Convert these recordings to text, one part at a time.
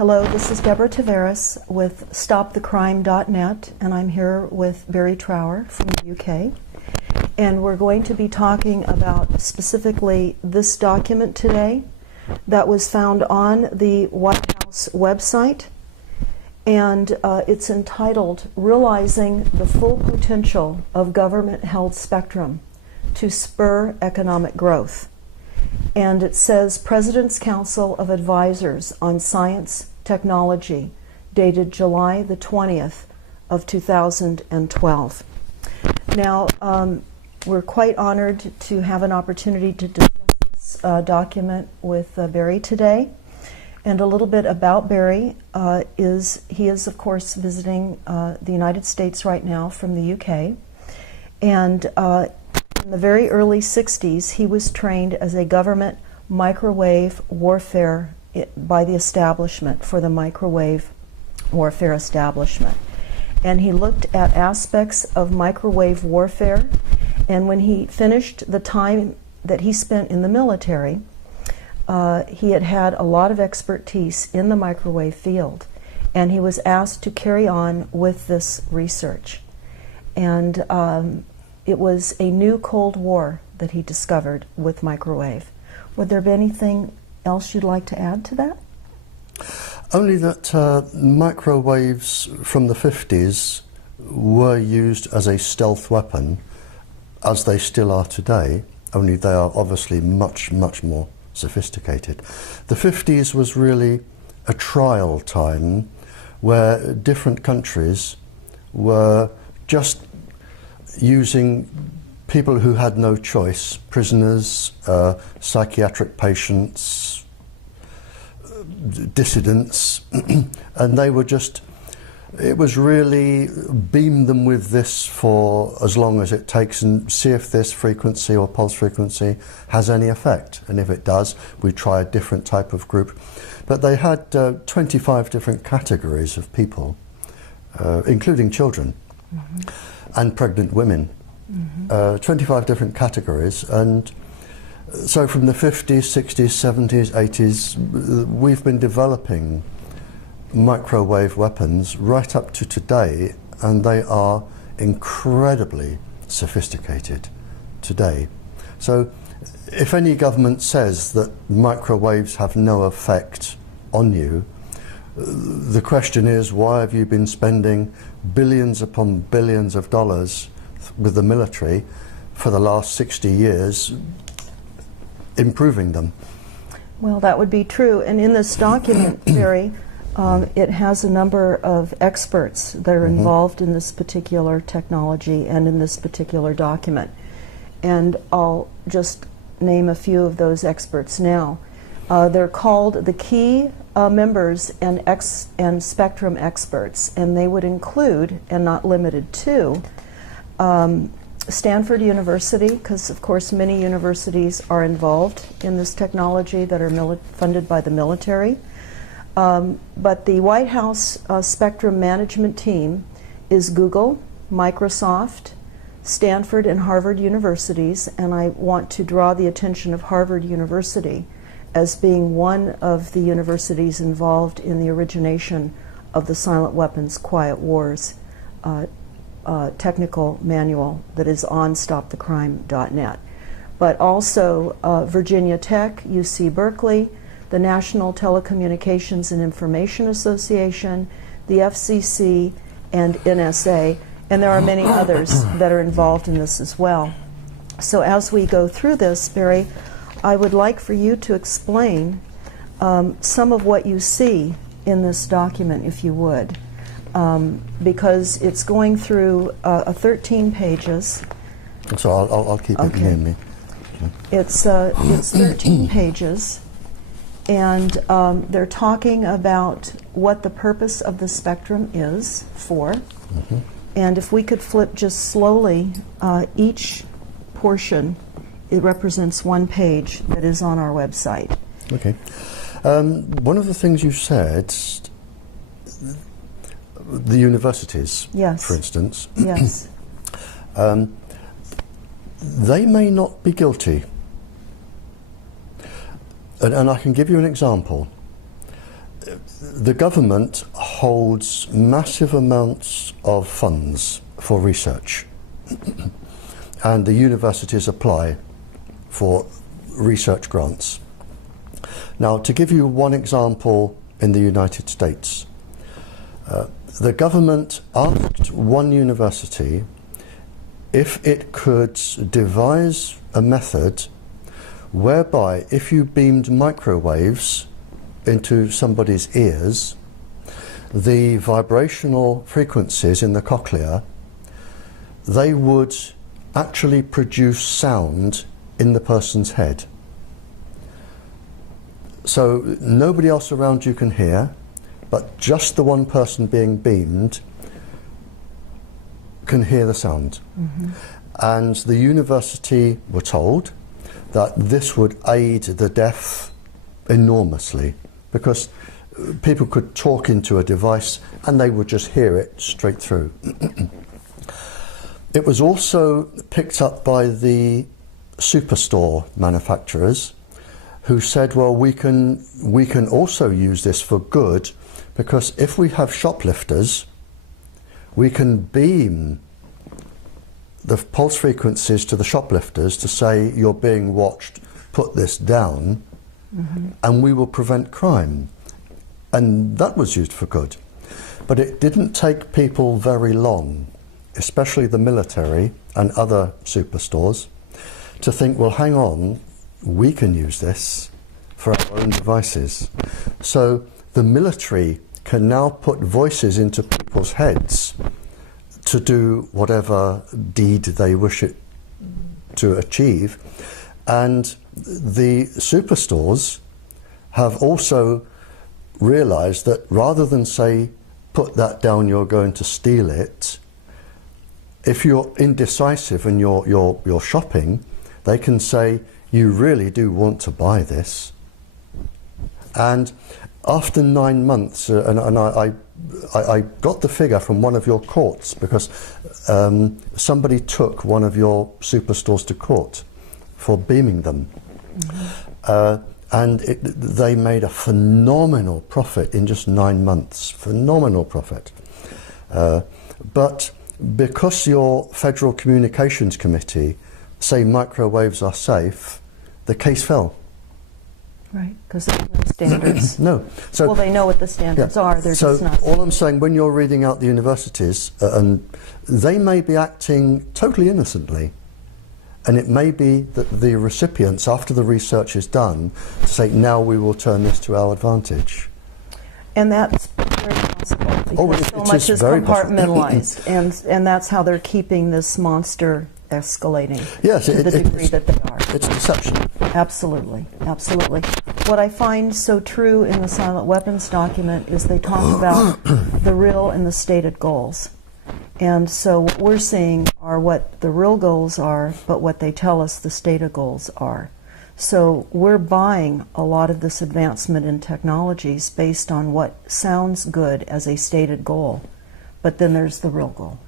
Hello, this is Deborah Tavares with StopTheCrime.net, and I'm here with Barry Trower from the UK. And we're going to be talking about specifically this document today that was found on the White House website. And it's entitled, Realizing the Full Potential of Government-Held Spectrum to Spur Economic Growth. And it says, President's Council of Advisors on Science Technology, dated July the 20th of 2012. Now, we're quite honored to have an opportunity to discuss this document with Barry today. And a little bit about Barry he is of course visiting the United States right now from the UK. And in the very early 60s, he was trained as a government microwave warfare by the establishment, for the microwave warfare establishment. And he looked at aspects of microwave warfare, and when he finished the time that he spent in the military, he had a lot of expertise in the microwave field, and he was asked to carry on with this research. And it was a new Cold War that he discovered with microwave. Would there be anything else you'd like to add to that? Only that microwaves from the 50s were used as a stealth weapon, as they still are today, only they are obviously much, much more sophisticated. The 50s was really a trial time where different countries were just using people who had no choice, prisoners, psychiatric patients, dissidents, and they were just, it was really beam them with this for as long as it takes and see if this frequency or pulse frequency has any effect. And if it does, we try a different type of group. But they had 25 different categories of people, including children. And pregnant women, 25 different categories. And so from the 50s, 60s, 70s, 80s, we've been developing microwave weapons right up to today, and they are incredibly sophisticated today. So if any government says that microwaves have no effect on you, the question is, why have you been spending billions upon billions of dollars with the military for the last 60 years improving them? Well, that would be true. And in this document, Barry, it has a number of experts that are involved in this particular technology and in this particular document. And I'll just name a few of those experts now. They're called the key members and spectrum experts, and they would include, and not limited to, Stanford University, because of course many universities are involved in this technology that are funded by the military. But the White House spectrum management team is Google, Microsoft, Stanford, and Harvard universities, and I want to draw the attention of Harvard University as being one of the universities involved in the origination of the Silent Weapons Quiet Wars technical manual that is on StopTheCrime.net. But also Virginia Tech, UC Berkeley, the National Telecommunications and Information Association, the FCC, and NSA, and there are many others that are involved in this as well. So as we go through this, Barry, I would like for you to explain some of what you see in this document, if you would, because it's going through 13 pages. So I'll keep it near me. It's 13 pages, and they're talking about what the purpose of the spectrum is for. And if we could flip just slowly, each portion, it represents one page that is on our website. Okay. One of the things you said, the universities, yes, for instance, yes, they may not be guilty. And I can give you an example. the government holds massive amounts of funds for research, and the universities apply for research grants. Now, to give you one example in the United States, the government asked one university if it could devise a method whereby if you beamed microwaves into somebody's ears, the vibrational frequencies in the cochlea, they would actually produce sound in the person's head. So nobody else around you can hear, but just the one person being beamed can hear the sound. Mm-hmm. And the university were told that this would aid the deaf enormously, because people could talk into a device and they would just hear it straight through. It was also picked up by the superstore manufacturers, who said, well, we can also use this for good, because if we have shoplifters, we can beam the pulse frequencies to the shoplifters to say, you're being watched, put this down, mm-hmm. and we will prevent crime. And that was used for good. But it didn't take people very long, especially the military and other superstores, to think, well, hang on, we can use this for our own devices. So the military can now put voices into people's heads to do whatever deed they wish it to achieve. And the superstores have also realized that rather than say, put that down, you're going to steal it, if you're indecisive and you're shopping, they can say, you really do want to buy this. And after 9 months, and I got the figure from one of your courts, because somebody took one of your superstores to court for beaming them. Mm-hmm. And they made a phenomenal profit in just 9 months, phenomenal profit. But because your Federal Communications Committee say microwaves are safe, the case fell. Right, because there's no standards. No. So, well, they know what the standards are, they're just not. All I'm saying, when you're reading out the universities, and they may be acting totally innocently, and it may be that the recipients, after the research is done, say, now we will turn this to our advantage. And that's very possible, because so much is very compartmentalized, and that's how they're keeping this monster escalating, yes, to the degree that they are. It's deception. Absolutely, absolutely. What I find so true in the silent weapons document is they talk about the real and the stated goals. And so what we're seeing are what the real goals are, but what they tell us the stated goals are. So we're buying a lot of this advancement in technologies based on what sounds good as a stated goal, but then there's the real goal.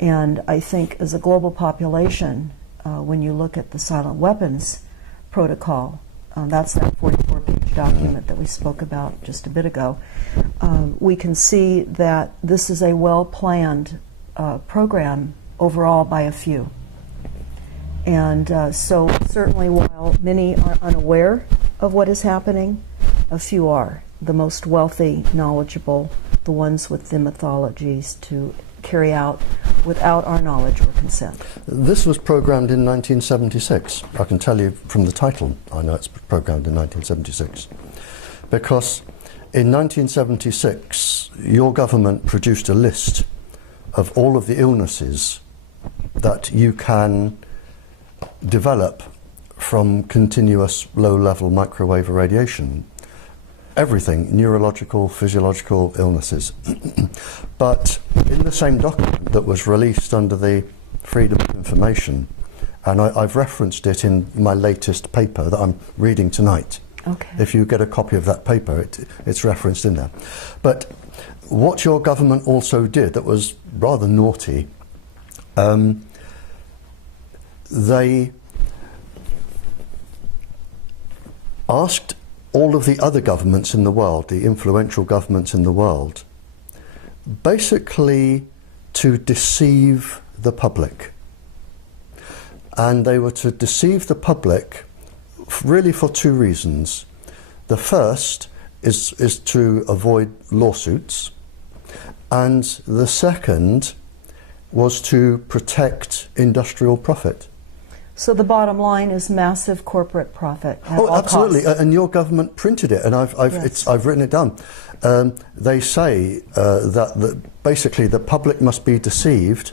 And I think as a global population, when you look at the silent weapons protocol, that's that 44-page document that we spoke about just a bit ago, we can see that this is a well-planned program overall by a few. And so certainly while many are unaware of what is happening, a few are. The most wealthy, knowledgeable, the ones with the mythologies to carry out without our knowledge or consent. This was programmed in 1976. I can tell you from the title, I know it's programmed in 1976. Because in 1976, your government produced a list of all of the illnesses that you can develop from continuous low-level microwave irradiation. Everything, neurological, physiological illnesses. But in the same document that was released under the Freedom of Information, and I've referenced it in my latest paper that I'm reading tonight. Okay. If you get a copy of that paper, it's referenced in there. But what your government also did that was rather naughty, they asked all of the other governments in the world, the influential governments in the world, basically to deceive the public. And they were to deceive the public really for two reasons. The first is to avoid lawsuits, and the second was to protect industrial profit. So the bottom line is massive corporate profit at all absolutely, costs. and your government printed it, and I've written it down. They say that basically the public must be deceived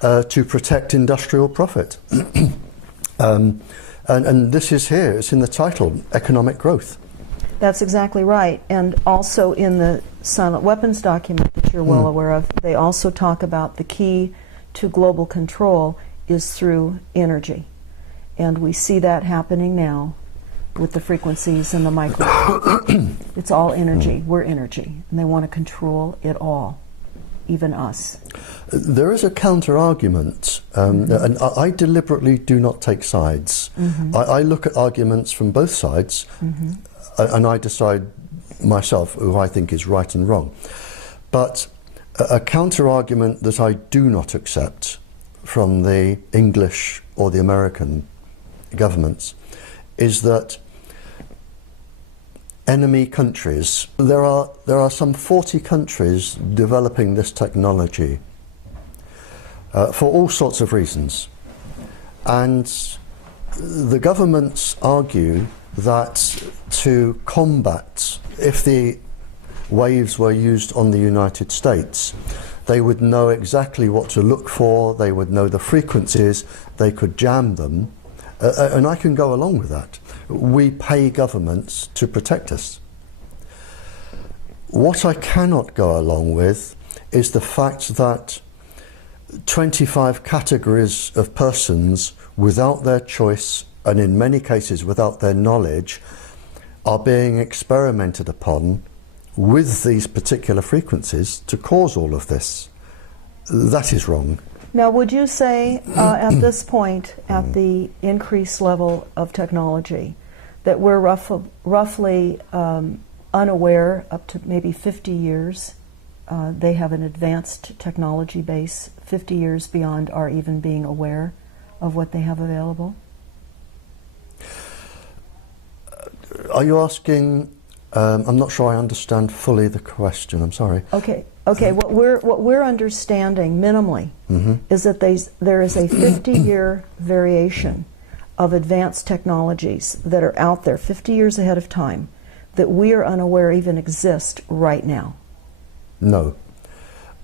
to protect industrial profit. And this is here, it's in the title, economic growth. That's exactly right. And also in the silent weapons document that you're well aware of, they also talk about the key to global control is through energy. And we see that happening now with the frequencies and the micro. It's all energy. We're energy. And they want to control it all, even us. There is a counter-argument, and I deliberately do not take sides. I look at arguments from both sides, and I decide myself who I think is right and wrong. But a counter-argument that I do not accept from the English or the American governments is that enemy countries, there are some 40 countries developing this technology for all sorts of reasons, and the governments argue that to combat, if the waves were used on the United States, they would know exactly what to look for, they would know the frequencies, they could jam them, and I can go along with that. We pay governments to protect us. What I cannot go along with is the fact that 25 categories of persons without their choice, and in many cases without their knowledge, are being experimented upon with these particular frequencies to cause all of this. That is wrong. Now, would you say at this point, at the increased level of technology, that we're roughly unaware up to maybe 50 years? They have an advanced technology base 50 years beyond our even being aware of what they have available? Are you asking? I'm not sure I understand fully the question. I'm sorry. Okay. What we're understanding minimally is that there is a 50-year variation of advanced technologies that are out there 50 years ahead of time that we are unaware even exist right now. No.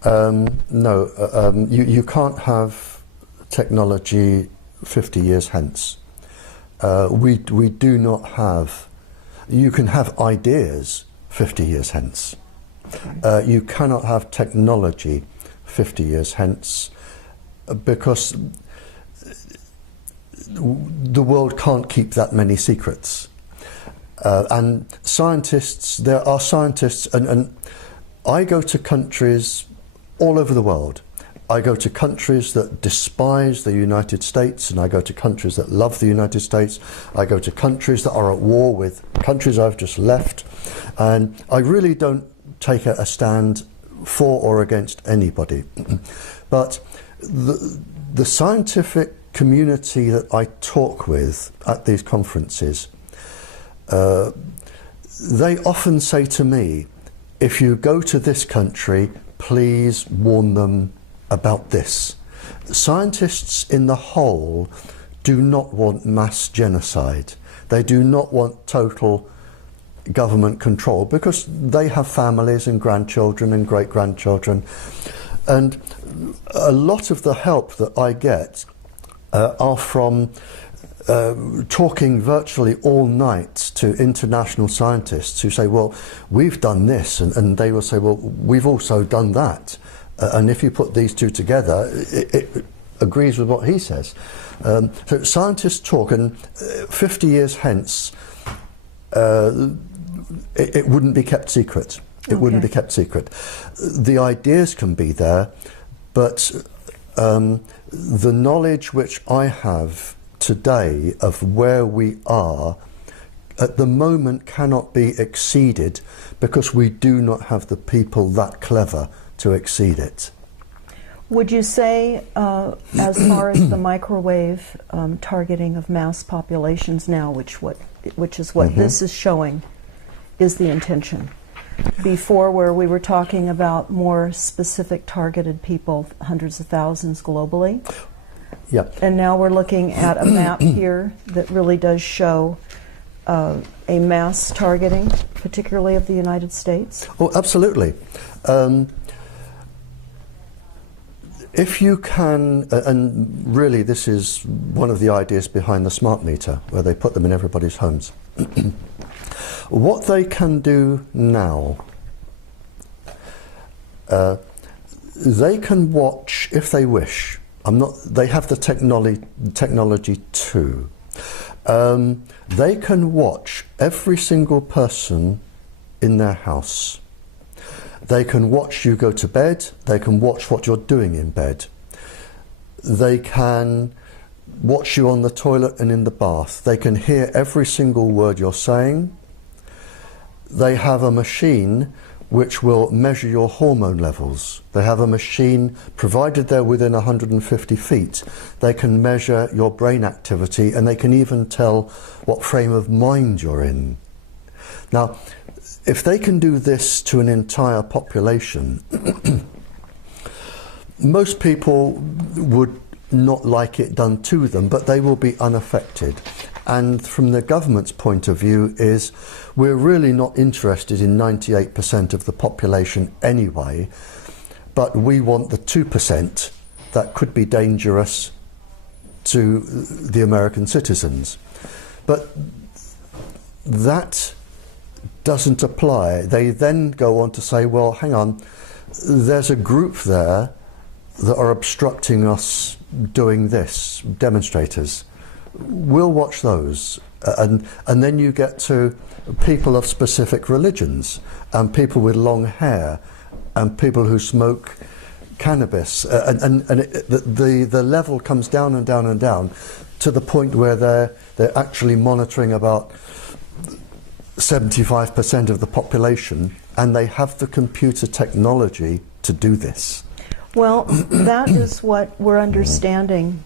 You can't have technology 50 years hence. We do not have. You can have ideas 50 years hence. You cannot have technology 50 years hence because the world can't keep that many secrets. And scientists, there are scientists, and I go to countries all over the world. I go to countries that despise the United States, and I go to countries that love the United States. I go to countries that are at war with countries I've just left. And I really don't take a stand for or against anybody. But the scientific community that I talk with at these conferences, they often say to me, if you go to this country, please warn them about this. Scientists in the whole do not want mass genocide. They do not want total government control because they have families and grandchildren and great-grandchildren. And a lot of the help that I get are from talking virtually all night to international scientists who say, well, we've done this, and they will say, well, we've also done that. And if you put these two together, it agrees with what he says. So scientists talk, and 50 years hence, it wouldn't be kept secret. It wouldn't be kept secret. The ideas can be there, but the knowledge which I have today of where we are at the moment cannot be exceeded because we do not have the people that clever to exceed it. Would you say, as far as the microwave targeting of mass populations now, which is what this is showing, is the intention? Before, where we were talking about more specific targeted people, hundreds of thousands globally. Yep. And now we're looking at a map here that really does show a mass targeting, particularly of the United States. Oh, absolutely. If you can, and really this is one of the ideas behind the smart meter, where they put them in everybody's homes. What they can do now, they can watch, if they wish. They have the technology too. They can watch every single person in their house. They can watch you go to bed. They can watch what you're doing in bed. They can watch you on the toilet and in the bath. They can hear every single word you're saying. They have a machine which will measure your hormone levels. They have a machine, provided they're within 150 feet, they can measure your brain activity, and they can even tell what frame of mind you're in. Now, if they can do this to an entire population, most people would not like it done to them, but they will be unaffected. And from the government's point of view is, we're really not interested in 98% of the population anyway, but we want the 2% that could be dangerous to the American citizens. But that doesn't apply. They then go on to say, well, hang on, there's a group there that are obstructing us doing this, demonstrators. We'll watch those. And then you get to people of specific religions, and people with long hair, and people who smoke cannabis. The level comes down and down and down to the point where they're actually monitoring about 75% of the population, and they have the computer technology to do this. Well, that is what we're understanding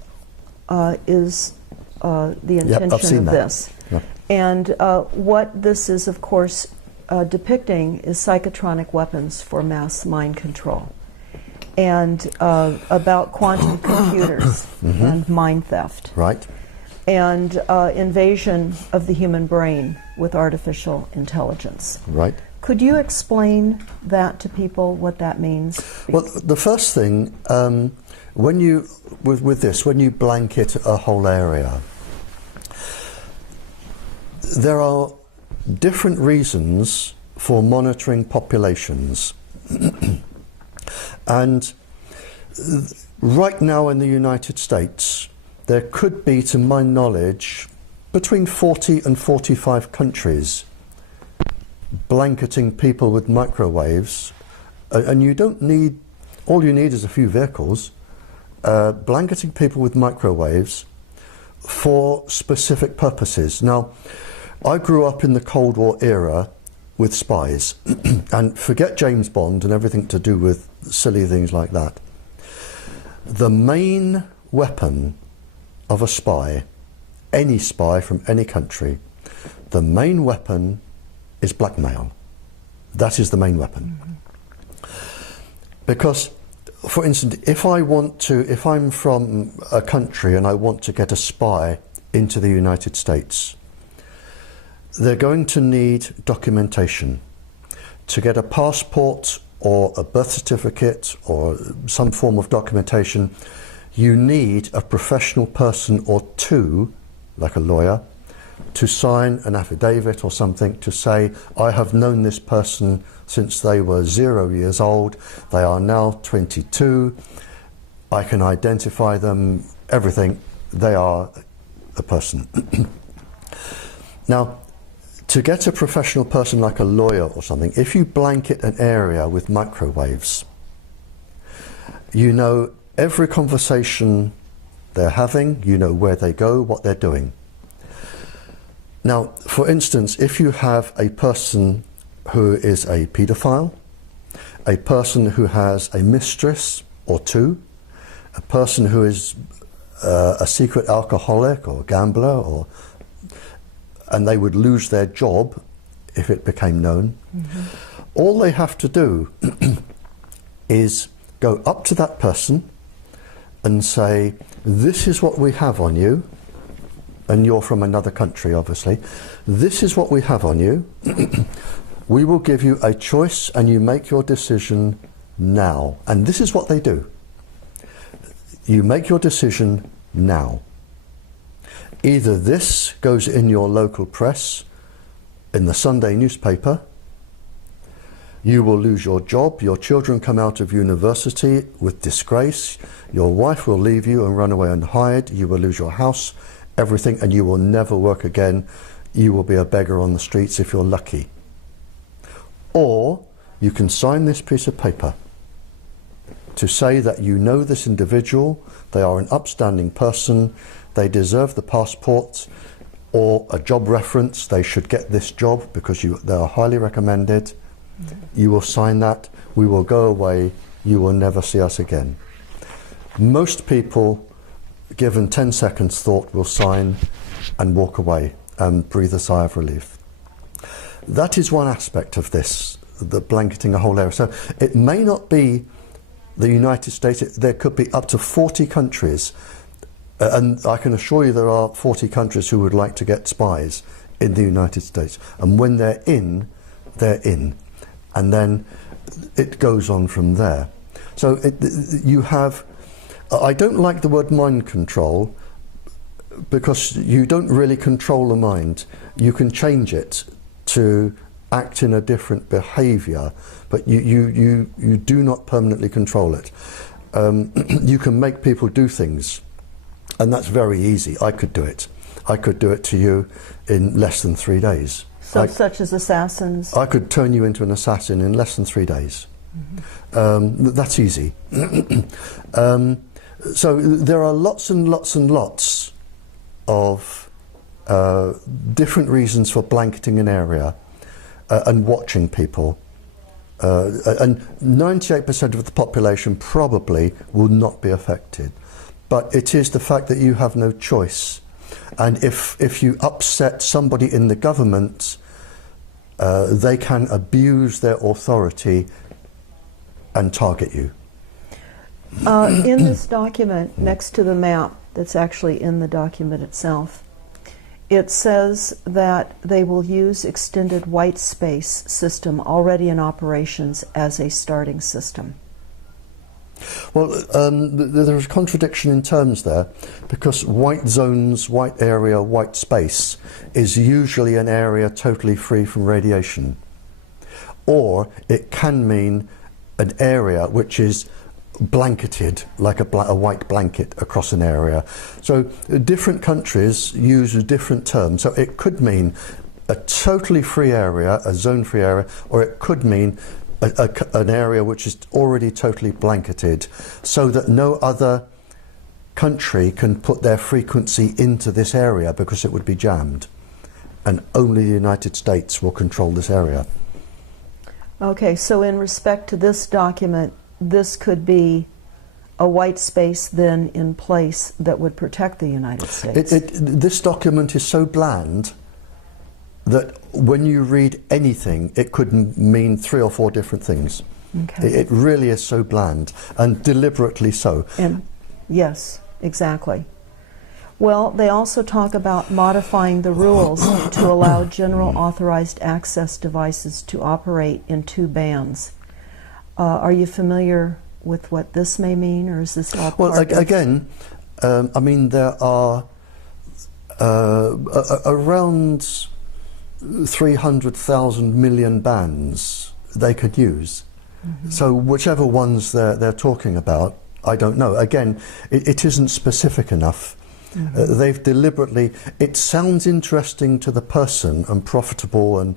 is the intention of this. Yep. And what this is, of course, depicting is psychotronic weapons for mass mind control, and about quantum computers and mind theft. Right. And invasion of the human brain with artificial intelligence. Right. Could you explain that to people, what that means? Well, the first thing, when you blanket a whole area, there are different reasons for monitoring populations. And right now in the United States, there could be, to my knowledge, between 40 and 45 countries blanketing people with microwaves, and you don't need, all you need is a few vehicles, blanketing people with microwaves for specific purposes. Now, I grew up in the Cold War era with spies, and forget James Bond and everything to do with silly things like that. The main weapon of a spy, any spy from any country, the main weapon is blackmail. That is the main weapon. Because, for instance, if I'm from a country and I want to get a spy into the United States, they're going to need documentation. To get a passport or a birth certificate or some form of documentation, you need a professional person or two, like a lawyer, to sign an affidavit or something to say, I have known this person since they were 0 years old, they are now 22, I can identify them, everything, they are a person. Now, to get a professional person like a lawyer or something, if you blanket an area with microwaves, you know every conversation they're having, you know where they go, what they're doing. Now, for instance, if you have a person who is a paedophile, a person who has a mistress or two, a person who is a secret alcoholic or gambler, and they would lose their job if it became known, all they have to do is go up to that person and say, this is what we have on you, and you're from another country, obviously. This is what we have on you. We will give you a choice and you make your decision now. And this is what they do. You make your decision now. Either this goes in your local press, in the Sunday newspaper, you will lose your job, your children come out of university with disgrace, your wife will leave you and run away and hide, you will lose your house, everything, and you will never work again. You will be a beggar on the streets if you're lucky. Or you can sign this piece of paper to say that you know this individual, they are an upstanding person, they deserve the passport or a job reference, they should get this job because they are highly recommended. You will sign that, we will go away, you will never see us again. Most people, given 10 seconds thought, will sign and walk away and breathe a sigh of relief. That is one aspect of this, the blanketing a whole area. So it may not be the United States, there could be up to 40 countries, and I can assure you there are 40 countries who would like to get spies in the United States. And when they're in, they're in. And then it goes on from there. So you have, I don't like the word mind control, because you don't really control the mind. You can change it to act in a different behaviour, but you do not permanently control it. You can make people do things, and that's very easy. I could do it. I could do it to you in less than 3 days. So such as assassins? I could turn you into an assassin in less than 3 days. That's easy. So there are lots and lots and lots of different reasons for blanketing an area and watching people. And 98% of the population probably will not be affected. But it is the fact that you have no choice. And if you upset somebody in the government, they can abuse their authority and target you. In this document, next to the map that's actually in the document itself, it says that they will use extended white space system already in operations as a starting system. Well, there's a contradiction in terms there, because white zones, white area, white space is usually an area totally free from radiation. Or it can mean an area which is blanketed, like a white blanket across an area. So different countries use different terms. So it could mean a totally free area, a zone-free area, or it could mean an area which is already totally blanketed, so that no other country can put their frequency into this area because it would be jammed, and only the United States will control this area. Okay, so in respect to this document, this could be a white space then in place that would protect the United States. This document is so bland that when you read anything, it could mean 3 or 4 different things. Okay. It really is so bland, and deliberately so. And yes, exactly. Well, they also talk about modifying the rules to allow general authorized access devices to operate in 2 bands. Are you familiar with what this may mean, or is this all part Well, again, I mean, there are around 300,000 million bands they could use. So whichever ones they're talking about, I don't know. Again, it isn't specific enough. They've deliberately, it sounds interesting to the person and profitable, and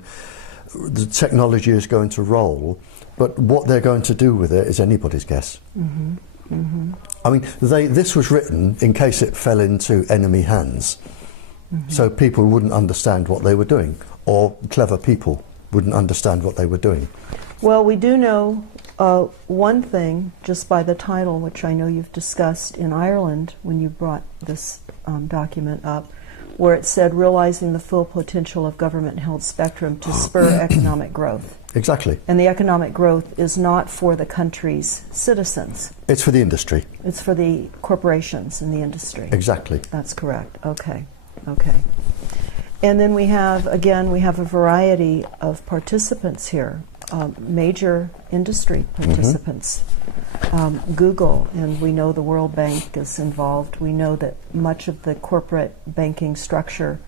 the technology is going to roll, but what they're going to do with it is anybody's guess. I mean, this was written in case it fell into enemy hands. So people wouldn't understand what they were doing, or clever people wouldn't understand what they were doing. Well, we do know one thing just by the title, which I know you've discussed in Ireland when you brought this document up, where it said realizing the full potential of government-held spectrum to spur economic growth. Exactly. And the economic growth is not for the country's citizens. It's for the industry. It's for the corporations in the industry. Exactly. That's correct. Okay. Okay. And then we have, again, we have a variety of participants here, major industry participants. Google, and we know the World Bank is involved. We know that much of the corporate banking structure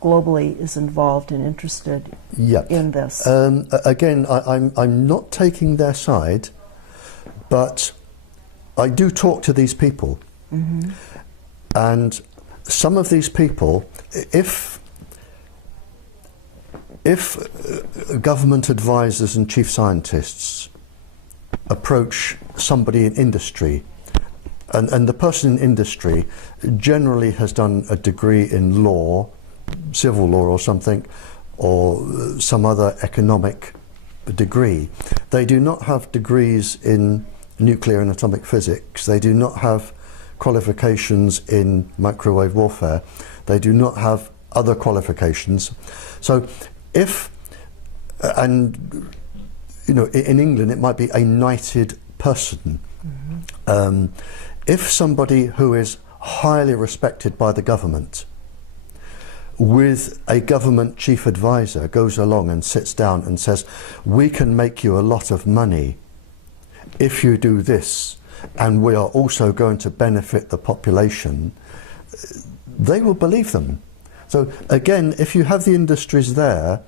globally is involved and interested in this. Again, I'm not taking their side, but I do talk to these people. And some of these people, if government advisors and chief scientists approach somebody in industry, and the person in industry generally has done a degree in law, civil law or something, or some other economic degree. They do not have degrees in nuclear and atomic physics. They do not have qualifications in microwave warfare. They do not have other qualifications. So if, and you know, in England it might be a knighted person. If somebody who is highly respected by the government with a government chief advisor goes along and sits down and says, we can make you a lot of money if you do this, and we are also going to benefit the population, they will believe them. So again, if you have the industries there,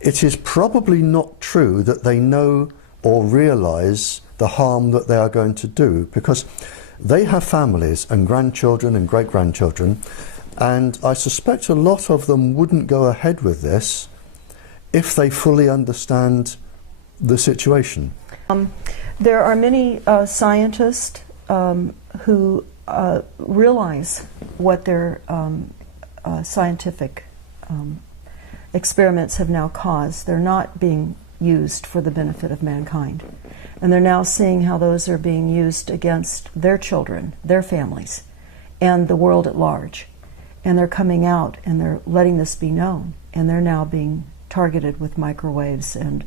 it is probably not true that they know or realise the harm that they are going to do, because they have families and grandchildren and great-grandchildren, and I suspect a lot of them wouldn't go ahead with this if they fully understand the situation. There are many scientists who realize what their scientific experiments have now caused. They're not being used for the benefit of mankind. And they're now seeing how those are being used against their children, their families, and the world at large. And they're coming out and they're letting this be known. And they're now being targeted with microwaves, and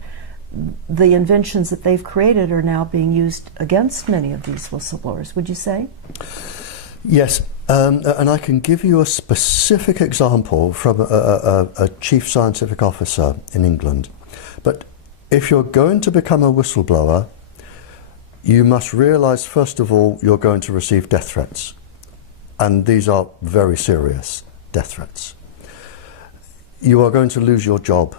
the inventions that they've created are now being used against many of these whistleblowers, would you say? Yes, and I can give you a specific example from a chief scientific officer in England. But if you're going to become a whistleblower, you must realise, first of all, you're going to receive death threats. And these are very serious death threats. You are going to lose your job.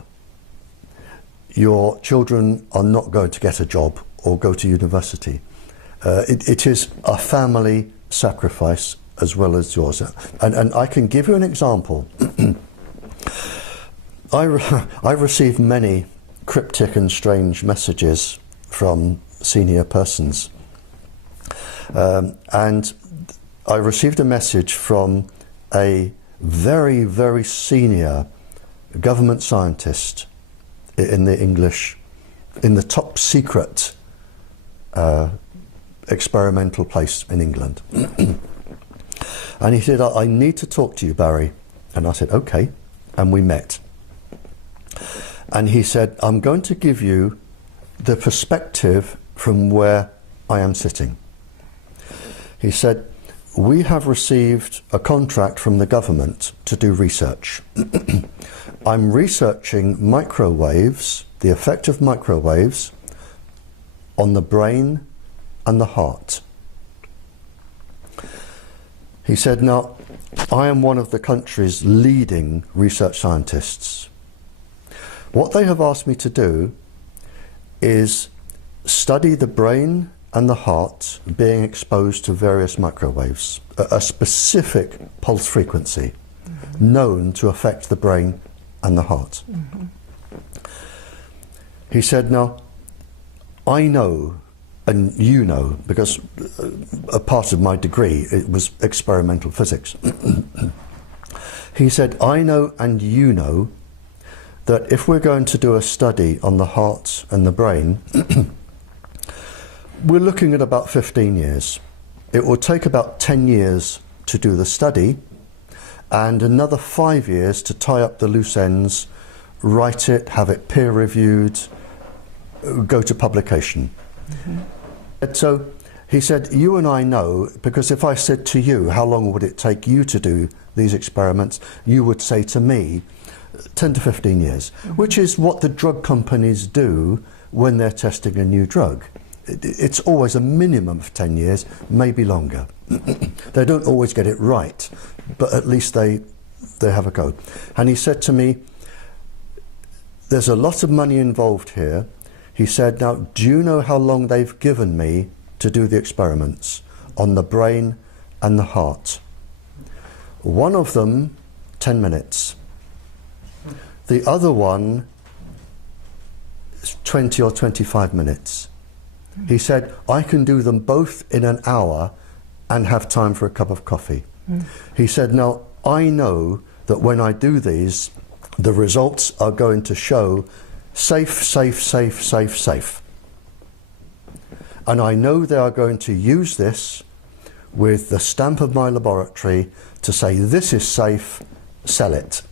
Your children are not going to get a job or go to university. It is a family sacrifice as well as yours. And I can give you an example. I received many cryptic and strange messages from senior persons. And I received a message from a very, very senior government scientist in the top secret experimental place in England. And he said, I need to talk to you, Barry. And I said, okay. And we met. And he said, I'm going to give you the perspective from where I am sitting. He said, we have received a contract from the government to do research. I'm researching microwaves, the effect of microwaves on the brain and the heart. He said, now, I am one of the country's leading research scientists. What they have asked me to do is study the brain and the heart being exposed to various microwaves, a specific pulse frequency known to affect the brain and the heart. He said, now, I know, and you know, because a part of my degree, it was experimental physics. He said, I know and you know that if we're going to do a study on the heart and the brain, we're looking at about 15 years. It will take about 10 years to do the study and another 5 years to tie up the loose ends, write it, have it peer reviewed, go to publication. Mm-hmm. So he said, you and I know, because if I said to you, how long would it take you to do these experiments, you would say to me, 10 to 15 years, mm-hmm. which is what the drug companies do when they're testing a new drug. It's always a minimum of 10 years, maybe longer. They don't always get it right, but at least they have a go. And he said to me, there's a lot of money involved here. He said, now, do you know how long they've given me to do the experiments on the brain and the heart? One of them, 10 minutes. The other one is 20 or 25 minutes. He said, I can do them both in an hour and have time for a cup of coffee. He said, now, I know that when I do these, the results are going to show safe, safe, safe, safe, safe. And I know they are going to use this with the stamp of my laboratory to say, this is safe, sell it.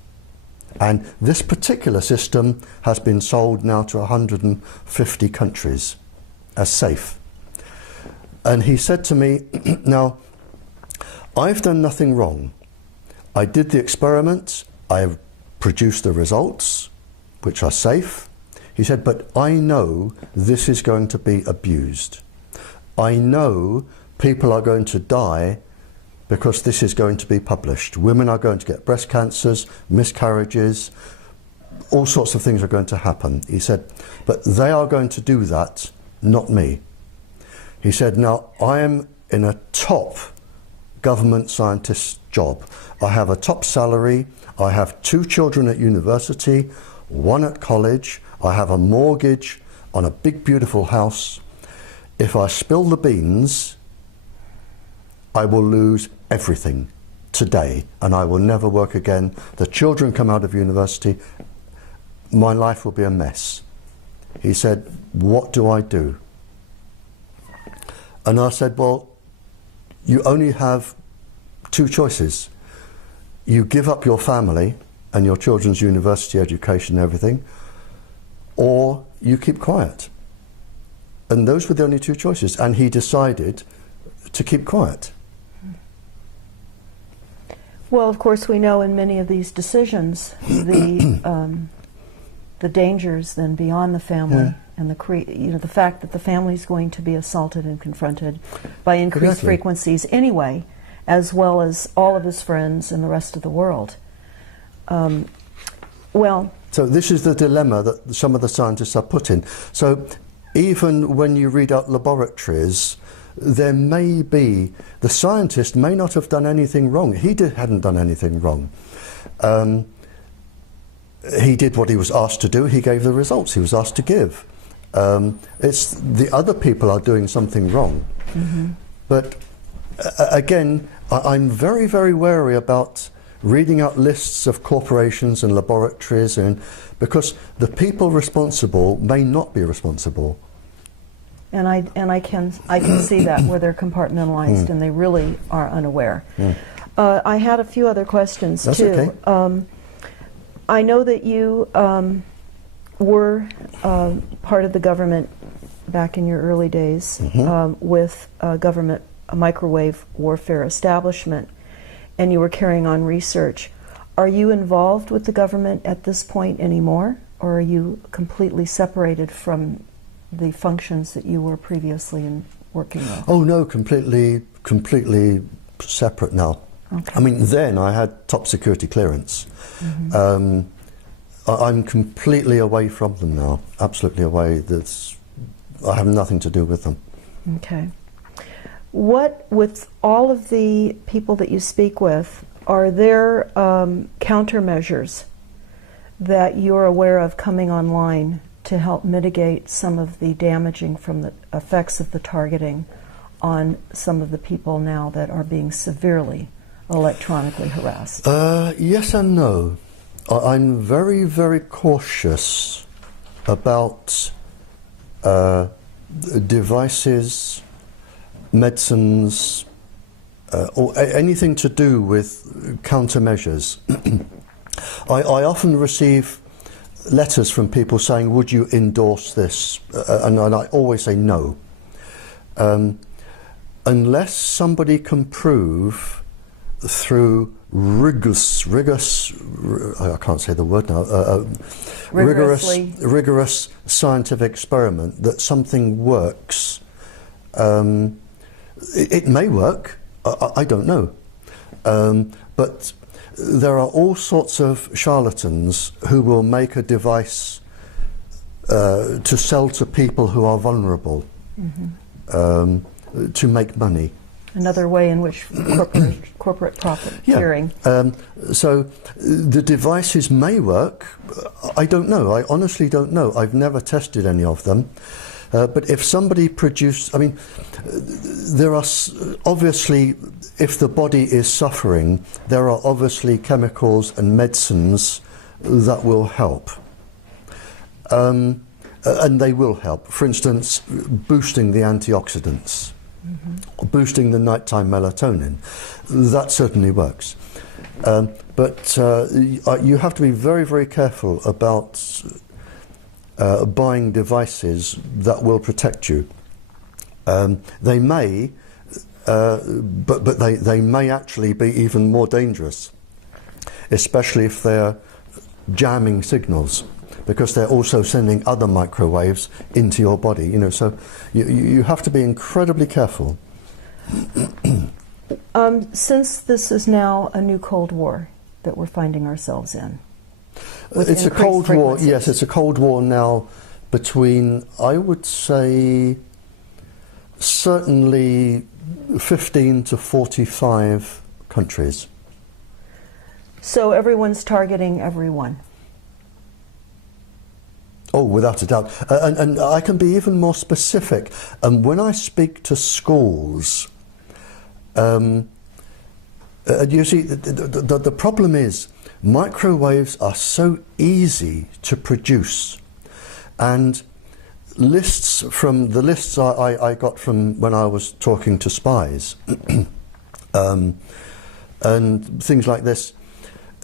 And this particular system has been sold now to 150 countries as safe. And he said to me, now, I've done nothing wrong. I did the experiments, I produced the results, which are safe. He said, but I know this is going to be abused. I know people are going to die because this is going to be published. Women are going to get breast cancers, miscarriages, all sorts of things are going to happen. He said, but they are going to do that, not me. He said, now, I am in a top government scientist's job. I have a top salary, I have 2 children at university, 1 at college, I have a mortgage on a big beautiful house. If I spill the beans, I will lose everything today and I will never work again. The children come out of university, my life will be a mess. He said, what do I do? And I said, well, you only have 2 choices. You give up your family and your children's university education and everything, or you keep quiet. And those were the only 2 choices. And he decided to keep quiet. Well, of course, we know in many of these decisions the dangers then beyond the family, and the fact that the family is going to be assaulted and confronted by increased frequencies anyway, as well as all of his friends and the rest of the world. So this is the dilemma that some of the scientists are put in. So even when you read out laboratories, there may be, the scientist may not have done anything wrong. He hadn't done anything wrong. He did what he was asked to do. He gave the results he was asked to give. It's the other people are doing something wrong. Mm-hmm. But again, I'm very, very wary about reading out lists of corporations and laboratories, and because the people responsible may not be responsible. And I can see that where they're compartmentalized and they really are unaware. I had a few other questions That's too. Okay. I know that you were part of the government back in your early days with government microwave warfare establishment, and you were carrying on research. Are you involved with the government at this point anymore, or are you completely separated from the functions that you were previously working with? Oh no, completely separate now. Okay. I mean, then I had top security clearance. I'm completely away from them now, absolutely away. I have nothing to do with them. Okay. What, with all of the people that you speak with, are there countermeasures that you're aware of coming online to help mitigate some of the damaging from the effects of the targeting on some of the people now that are being severely electronically harassed? Yes and no. I'm very, very cautious about devices, medicines, or anything to do with countermeasures. I often receive letters from people saying, would you endorse this? And I always say no. Unless somebody can prove through rigorous, I can't say the word now, rigorous scientific experiment that something works, it may work, I don't know. But there are all sorts of charlatans who will make a device to sell to people who are vulnerable, to make money. Another way in which corporate profiteering. So the devices may work. I don't know. I honestly don't know. I've never tested any of them. But if somebody produced, I mean, there are obviously, if the body is suffering, there are obviously chemicals and medicines that will help. And they will help. For instance, boosting the antioxidants, boosting the nighttime melatonin. That certainly works. But you have to be very, very careful about buying devices that will protect you. They may, but they may actually be even more dangerous, especially if they're jamming signals, because they're also sending other microwaves into your body. You know, so you have to be incredibly careful. Since this is now a new Cold War that we're finding ourselves in, it's a Cold War. Yes, it's a Cold War now between, I would say, certainly 15 to 45 countries. So everyone's targeting everyone. Oh, without a doubt. And I can be even more specific. When I speak to schools, you see, the problem is microwaves are so easy to produce. And from the lists I got from when I was talking to spies, and things like this,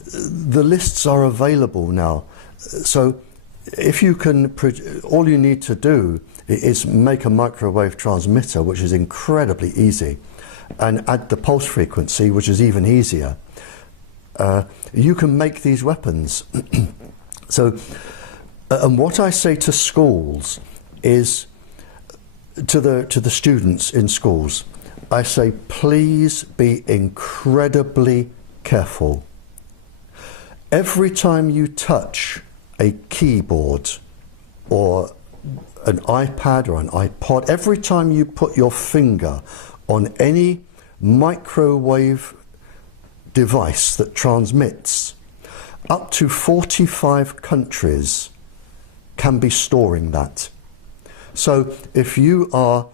the lists are available now. So if you can, all you need to do is make a microwave transmitter, which is incredibly easy, and add the pulse frequency, which is even easier. You can make these weapons. So, and what I say to schools is, to the students in schools, I say, please be incredibly careful. Every time you touch a keyboard or an iPad or an iPod, every time you put your finger on any microwave device that transmits, up to 45 countries can be storing that. So if you are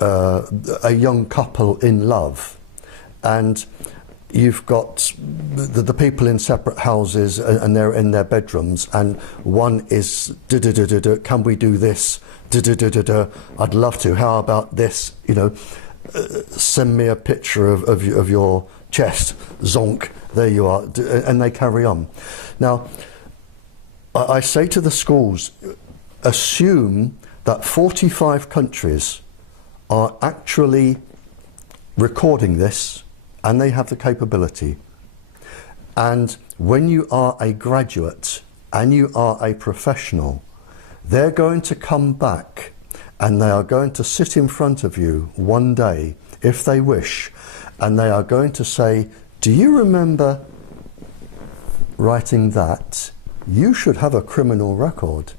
a young couple in love and you've got the people in separate houses and they're in their bedrooms, and one is can we do this, I'd love to, how about this, you know, send me a picture of your chest, zonk, there you are, and they carry on. Now I say to the schools, assume that 45 countries are actually recording this, and they have the capability. And when you are a graduate and you are a professional, they're going to come back and they are going to sit in front of you one day, if they wish, and they are going to say, do you remember writing that? You should have a criminal record.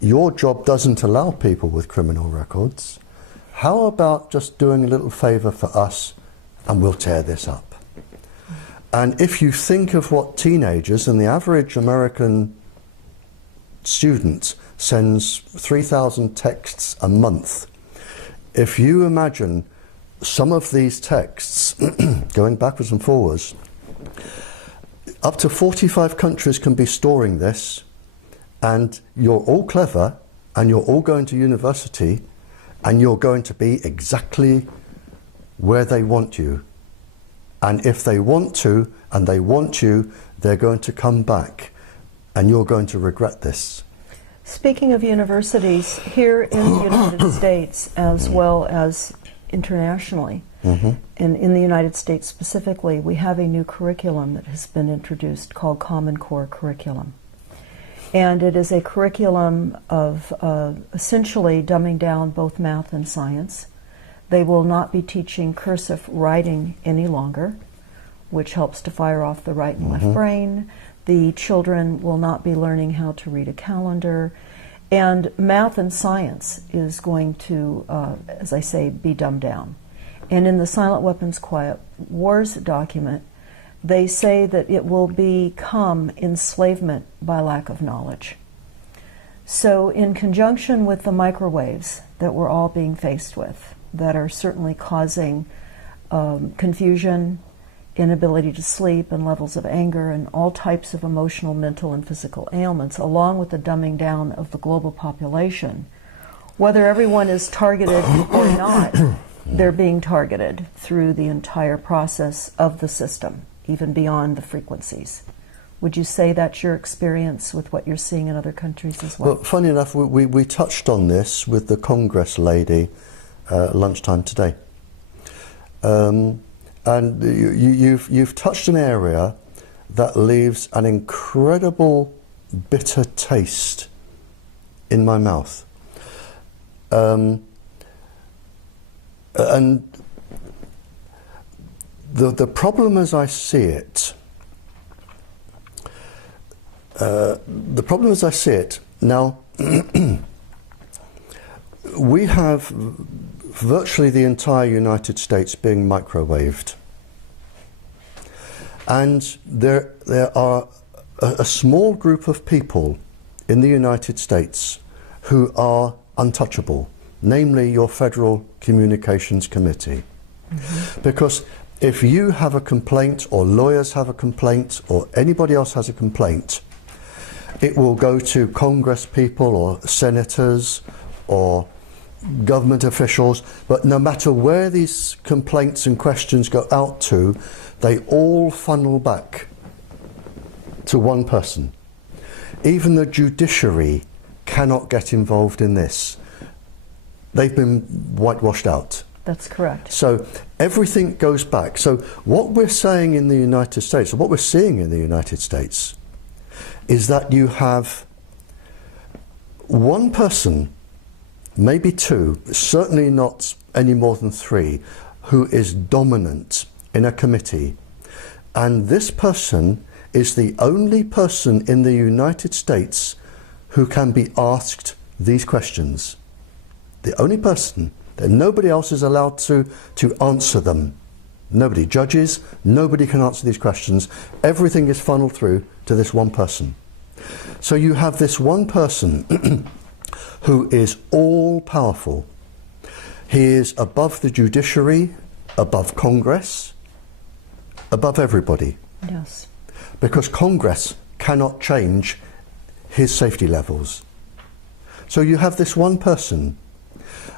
Your job doesn't allow people with criminal records. How about just doing a little favour for us and we'll tear this up? And if you think of what teenagers, and the average American student sends 3,000 texts a month, if you imagine some of these texts, going backwards and forwards, up to 45 countries can be storing this, and you're all clever, and you're all going to university, and you're going to be exactly where they want you. And if they want to, and they want you, they're going to come back, and you're going to regret this. Speaking of universities, here in the United States, as well as internationally, and in the United States specifically, we have a new curriculum that has been introduced called Common Core Curriculum. And it is a curriculum of essentially dumbing down both math and science. They will not be teaching cursive writing any longer, which helps to fire off the right and left brain. The children will not be learning how to read a calendar. And math and science is going to, as I say, be dumbed down. And in the Silent Weapons Quiet Wars document, they say that it will become enslavement by lack of knowledge. So in conjunction with the microwaves that we're all being faced with, that are certainly causing confusion, inability to sleep, and levels of anger, and all types of emotional, mental, and physical ailments, along with the dumbing down of the global population, whether everyone is targeted or not, they're being targeted through the entire process of the system, even beyond the frequencies. Would you say that's your experience with what you're seeing in other countries as well? Well, funny enough, we touched on this with the Congress lady lunchtime today. And you've touched an area that leaves an incredible bitter taste in my mouth. And the problem as I see it, now, we have virtually the entire United States being microwaved. And there are a small group of people in the United States who are untouchable, namely your Federal Communications Committee. Because if you have a complaint, or lawyers have a complaint, or anybody else has a complaint, it will go to Congress people or senators or government officials, but no matter where these complaints and questions go out to, they all funnel back to one person. Even the judiciary cannot get involved in this. They've been whitewashed out. That's correct. So everything goes back. So what we're saying in the United States, or what we're seeing in the United States, is that you have one person, maybe two, certainly not any more than three, who is dominant in a committee. And this person is the only person in the United States who can be asked these questions. The only person, that nobody else is allowed to answer them. Nobody, judges, nobody can answer these questions. Everything is funneled through to this one person. So you have this one person who is all powerful. He is above the judiciary, above Congress, above everybody. Yes. Because Congress cannot change his safety levels. So you have this one person.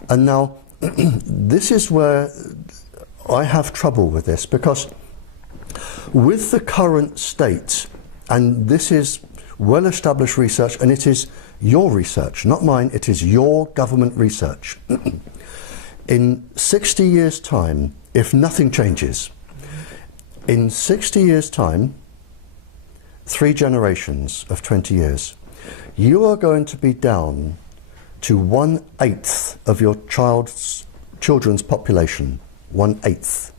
And now, this is where I have trouble with this, because with the current state, and this is well-established research, and it is your research, not mine, it is your government research. In 60 years' time, if nothing changes, in 60 years' time, 3 generations of 20 years, you are going to be down to 1/8 of your children's population. 1/8.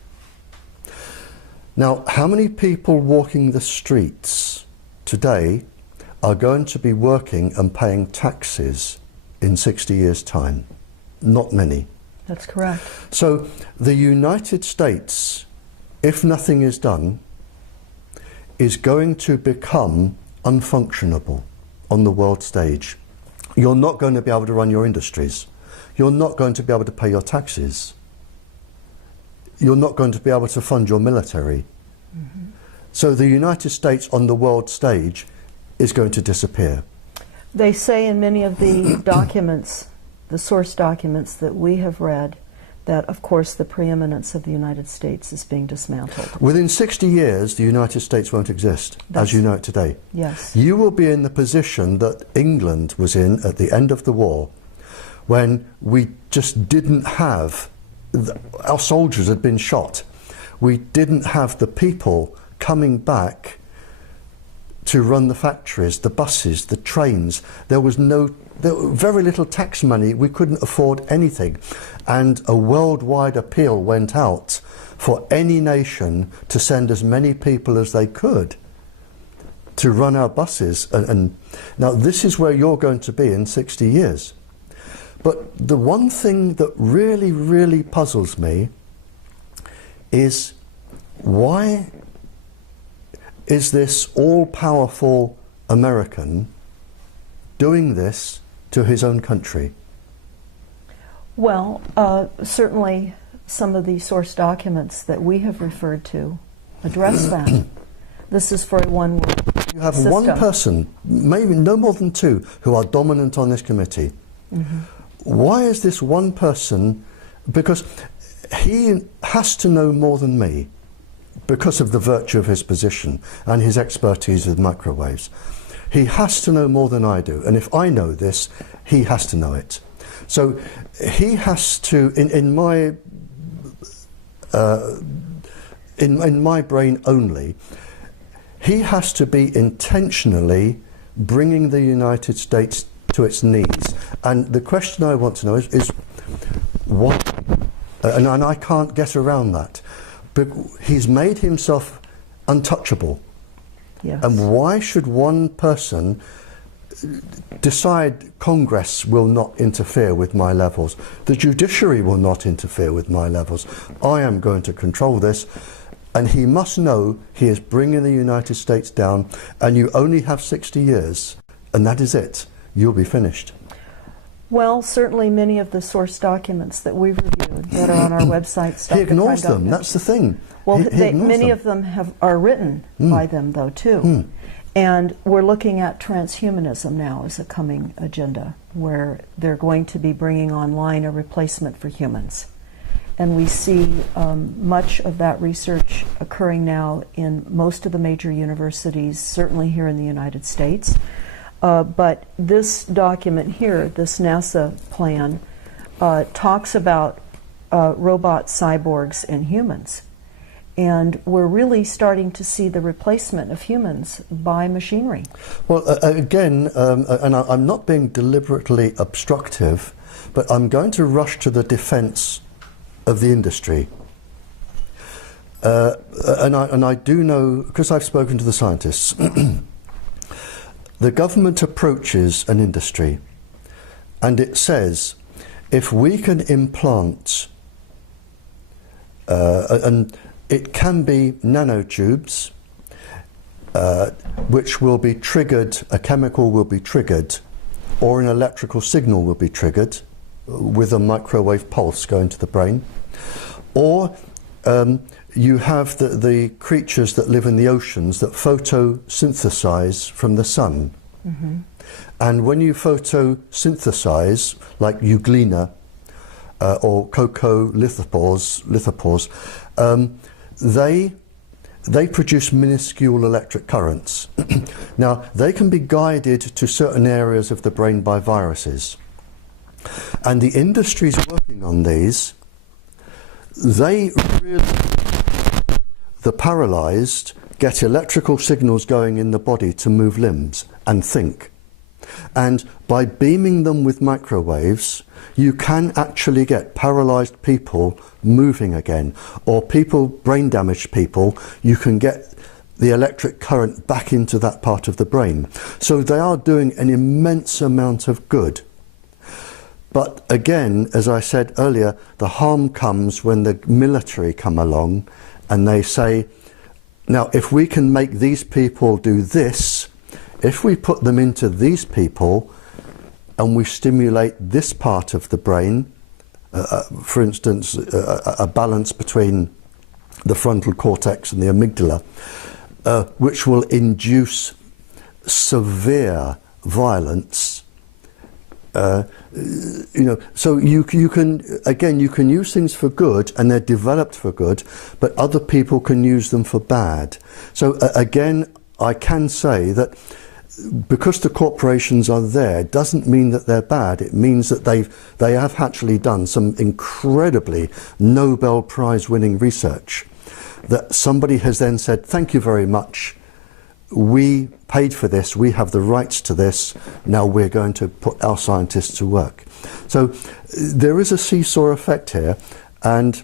Now, how many people walking the streets today are going to be working and paying taxes in 60 years' time? Not many. That's correct. So the United States, if nothing is done, is going to become unfunctionable on the world stage. You're not going to be able to run your industries. You're not going to be able to pay your taxes. you're not going to be able to fund your military. Mm-hmm. So the United States on the world stage is going to disappear. They say in many of the documents, the source documents that we have read, that of course the preeminence of the United States is being dismantled. Within 60 years, the United States won't exist as you know it today. Yes. You will be in the position that England was in at the end of the war, when we just didn't have, our soldiers had been shot. We didn't have the people coming back to run the factories, the buses, the trains. There was very little tax money. We couldn't afford anything. And a worldwide appeal went out for any nation to send as many people as they could to run our buses. And now this is where you're going to be in 60 years. But the one thing that really, really puzzles me is, why is this all-powerful American doing this to his own country? Well, certainly some of the source documents that we have referred to address that. This is for a one-world You have system. one person, maybe no more than two, who are dominant on this committee. Mm-hmm. Why is this one person? Because he has to know more than me, because of the virtue of his position and his expertise with microwaves. He has to know more than I do, and if I know this, he has to know it. So he has to, in my brain only, he has to be intentionally bringing the United States to its knees. And the question I want to know is why? And I can't get around that. But he's made himself untouchable. Yes. And why should one person decide Congress will not interfere with my levels? The judiciary will not interfere with my levels. I am going to control this. And he must know he is bringing the United States down, and you only have 60 years, and that is it. You'll be finished. Well, certainly many of the source documents that we've reviewed that are on our website. He ignores them. That's the thing. Well, he many them. of them are written by them, though, too. And we're looking at transhumanism now as a coming agenda, where they're going to be bringing online a replacement for humans. And we see much of that research occurring now in most of the major universities, certainly here in the United States. But this document here, this NASA plan, talks about robots, cyborgs, and humans. And we're really starting to see the replacement of humans by machinery. Well, again, and I'm not being deliberately obstructive, but I'm going to rush to the defense of the industry. And I do know, because I've spoken to the scientists, the government approaches an industry and it says, if we can implant, and it can be nanotubes, which will be triggered, a chemical will be triggered, or an electrical signal will be triggered with a microwave pulse going to the brain, or you have the creatures that live in the oceans that photosynthesize from the sun. Mm-hmm. And when you photosynthesize, like euglena or coccolithophores, they produce minuscule electric currents. Now, they can be guided to certain areas of the brain by viruses. And the industries working on these, they really, the paralyzed get electrical signals going in the body to move limbs and think. And by beaming them with microwaves, you can actually get paralyzed people moving again, or people, brain damaged people, you can get the electric current back into that part of the brain. So they are doing an immense amount of good. But again, as I said earlier, the harm comes when the military come along and they say, now if we can make these people do this, if we put them into these people and we stimulate this part of the brain for instance, a balance between the frontal cortex and the amygdala, which will induce severe violence. So you can use things for good, and they're developed for good, but other people can use them for bad. So again, I can say that because the corporations are there doesn't mean that they're bad. It means that they have actually done some incredibly Nobel Prize winning research that somebody has then said, thank you very much, we paid for this, we have the rights to this, now we're going to put our scientists to work. So there is a seesaw effect here, and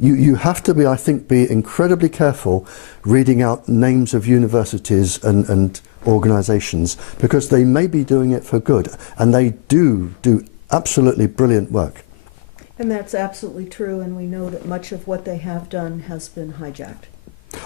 you have to be, I think, be incredibly careful reading out names of universities and organisations, because they may be doing it for good, and they do absolutely brilliant work. And that's absolutely true, and we know that much of what they have done has been hijacked.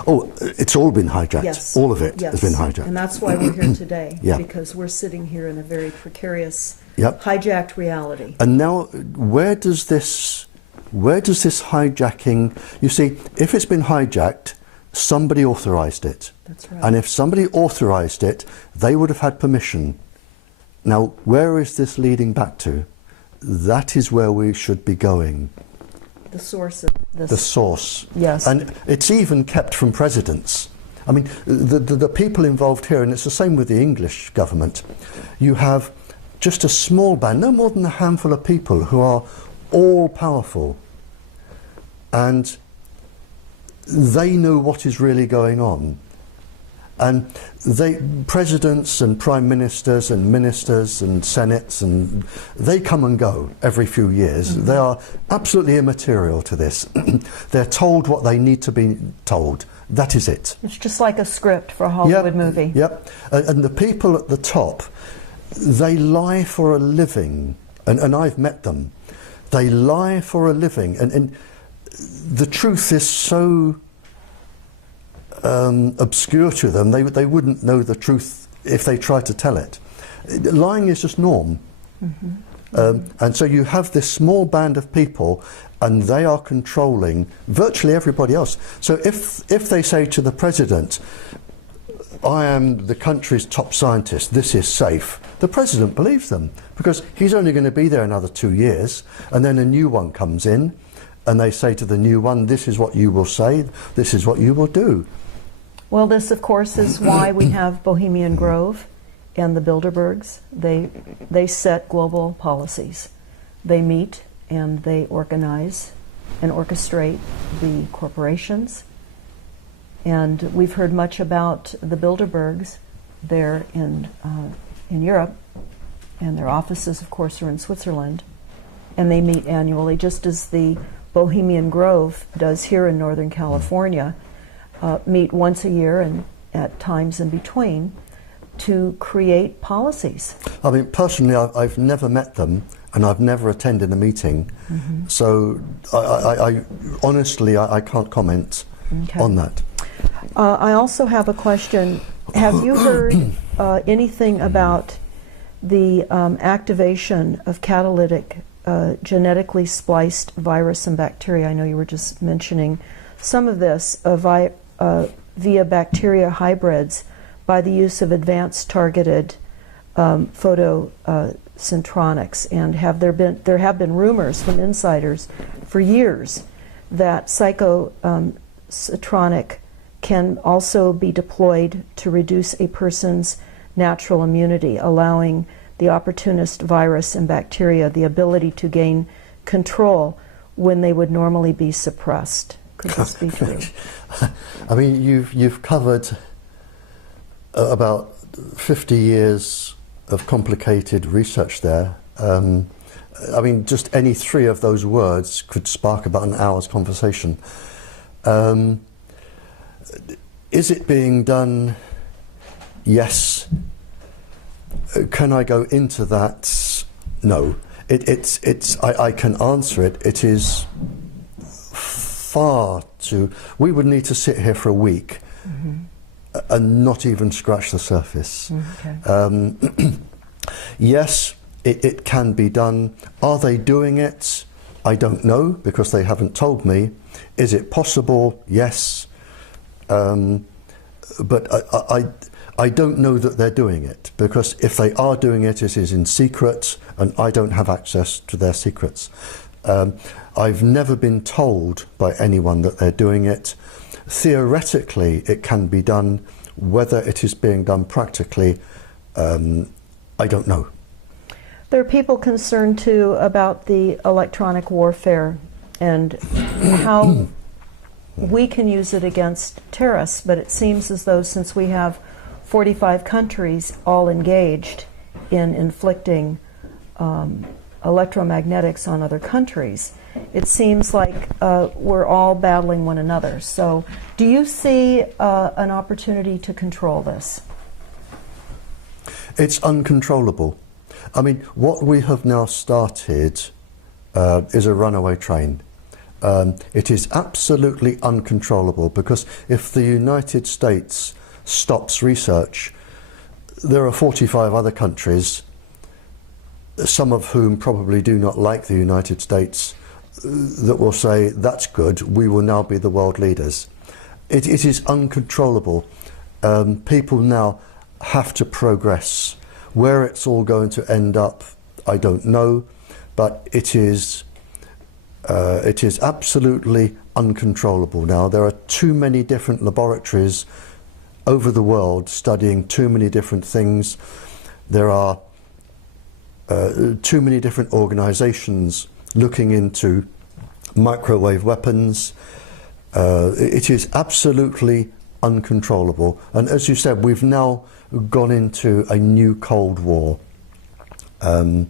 Oh, it's all been hijacked. Yes. All of it Yes. has been hijacked. And that's why we're here today, Yeah. because we're sitting here in a very precarious, Yep. hijacked reality. And now, where does this hijacking, you see, if it's been hijacked, somebody authorised it. That's right. And if somebody authorised it, they would have had permission. Now, where is this leading back to? That is where we should be going. The source of this. The source. Yes. And it's even kept from presidents. I mean, the people involved here, and it's the same with the English government, you have just a small band, no more than a handful of people who are all powerful, and they know what is really going on. And presidents and prime ministers and ministers and senates, and they come and go every few years. Mm-hmm. They are absolutely immaterial to this. They're told what they need to be told. That is it. It's just like a script for a Hollywood movie. Yep. And the people at the top, they lie for a living. And I've met them. They lie for a living. And the truth is so obscure to them, they wouldn't know the truth if they tried to tell it. Lying is just norm. Mm-hmm. And so you have this small band of people, and they are controlling virtually everybody else. So if they say to the president, I am the country's top scientist, this is safe, the president believes them, because he's only going to be there another 2 years, and then a new one comes in, and they say to the new one, this is what you will say, this is what you will do. Well, this, of course, is why we have Bohemian Grove and the Bilderbergs. They set global policies. They meet and they organize and orchestrate the corporations. And we've heard much about the Bilderbergs there in Europe, and their offices, of course, are in Switzerland. And they meet annually, just as the Bohemian Grove does here in Northern California. Meet once a year and at times in between to create policies. I mean, personally, I've never met them, and I've never attended a meeting. Mm-hmm. So I honestly, I can't comment on that. I also have a question. Have you heard anything about the activation of catalytic genetically spliced virus and bacteria? I know you were just mentioning some of this via bacteria hybrids by the use of advanced targeted photocentronics. And there have been rumors from insiders for years that psychocentronic can also be deployed to reduce a person's natural immunity, allowing the opportunist virus and bacteria the ability to gain control when they would normally be suppressed. Could this be true? I mean, you've covered about 50 years of complicated research there. I mean, just any three of those words could spark about an hour's conversation. Is it being done? Yes. Can I go into that? No. I can answer it. It is far too. We would need to sit here for a week and not even scratch the surface. Okay. Yes, it can be done. Are they doing it? I don't know, because they haven't told me. Is it possible? Yes. But I don't know that they're doing it, because if they are doing it, it is in secret, and I don't have access to their secrets. I've never been told by anyone that they're doing it. Theoretically, it can be done. Whether it is being done practically, I don't know. There are people concerned too about the electronic warfare and how we can use it against terrorists, but it seems as though since we have 45 countries all engaged in inflicting electromagnetics on other countries, it seems like we're all battling one another. So do you see an opportunity to control this? It's uncontrollable. I mean, what we have now started is a runaway train. It is absolutely uncontrollable, because if the United States stops research, there are 45 other countries, some of whom probably do not like the United States, that will say, that's good, we will now be the world leaders. It is uncontrollable. People now have to progress. Where it's all going to end up, I don't know, but it is absolutely uncontrollable now. There are too many different laboratories over the world studying too many different things. There are too many different organizations looking into microwave weapons. It is absolutely uncontrollable. And as you said, we've now gone into a new Cold War. And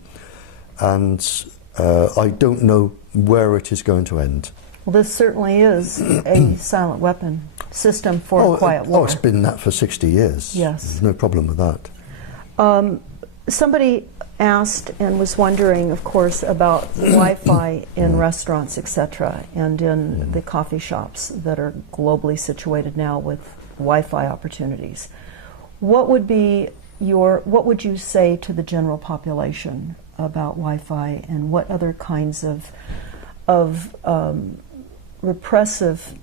I don't know where it is going to end. Well, this certainly is a silent weapon system for a quiet war. Oh, it's been that for 60 years. Yes. There's no problem with that. Somebody asked and was wondering, of course, about Wi-Fi in restaurants, etc., and in the coffee shops that are globally situated now with Wi-Fi opportunities. What would you say to the general population about Wi-Fi, and what other kinds of repressive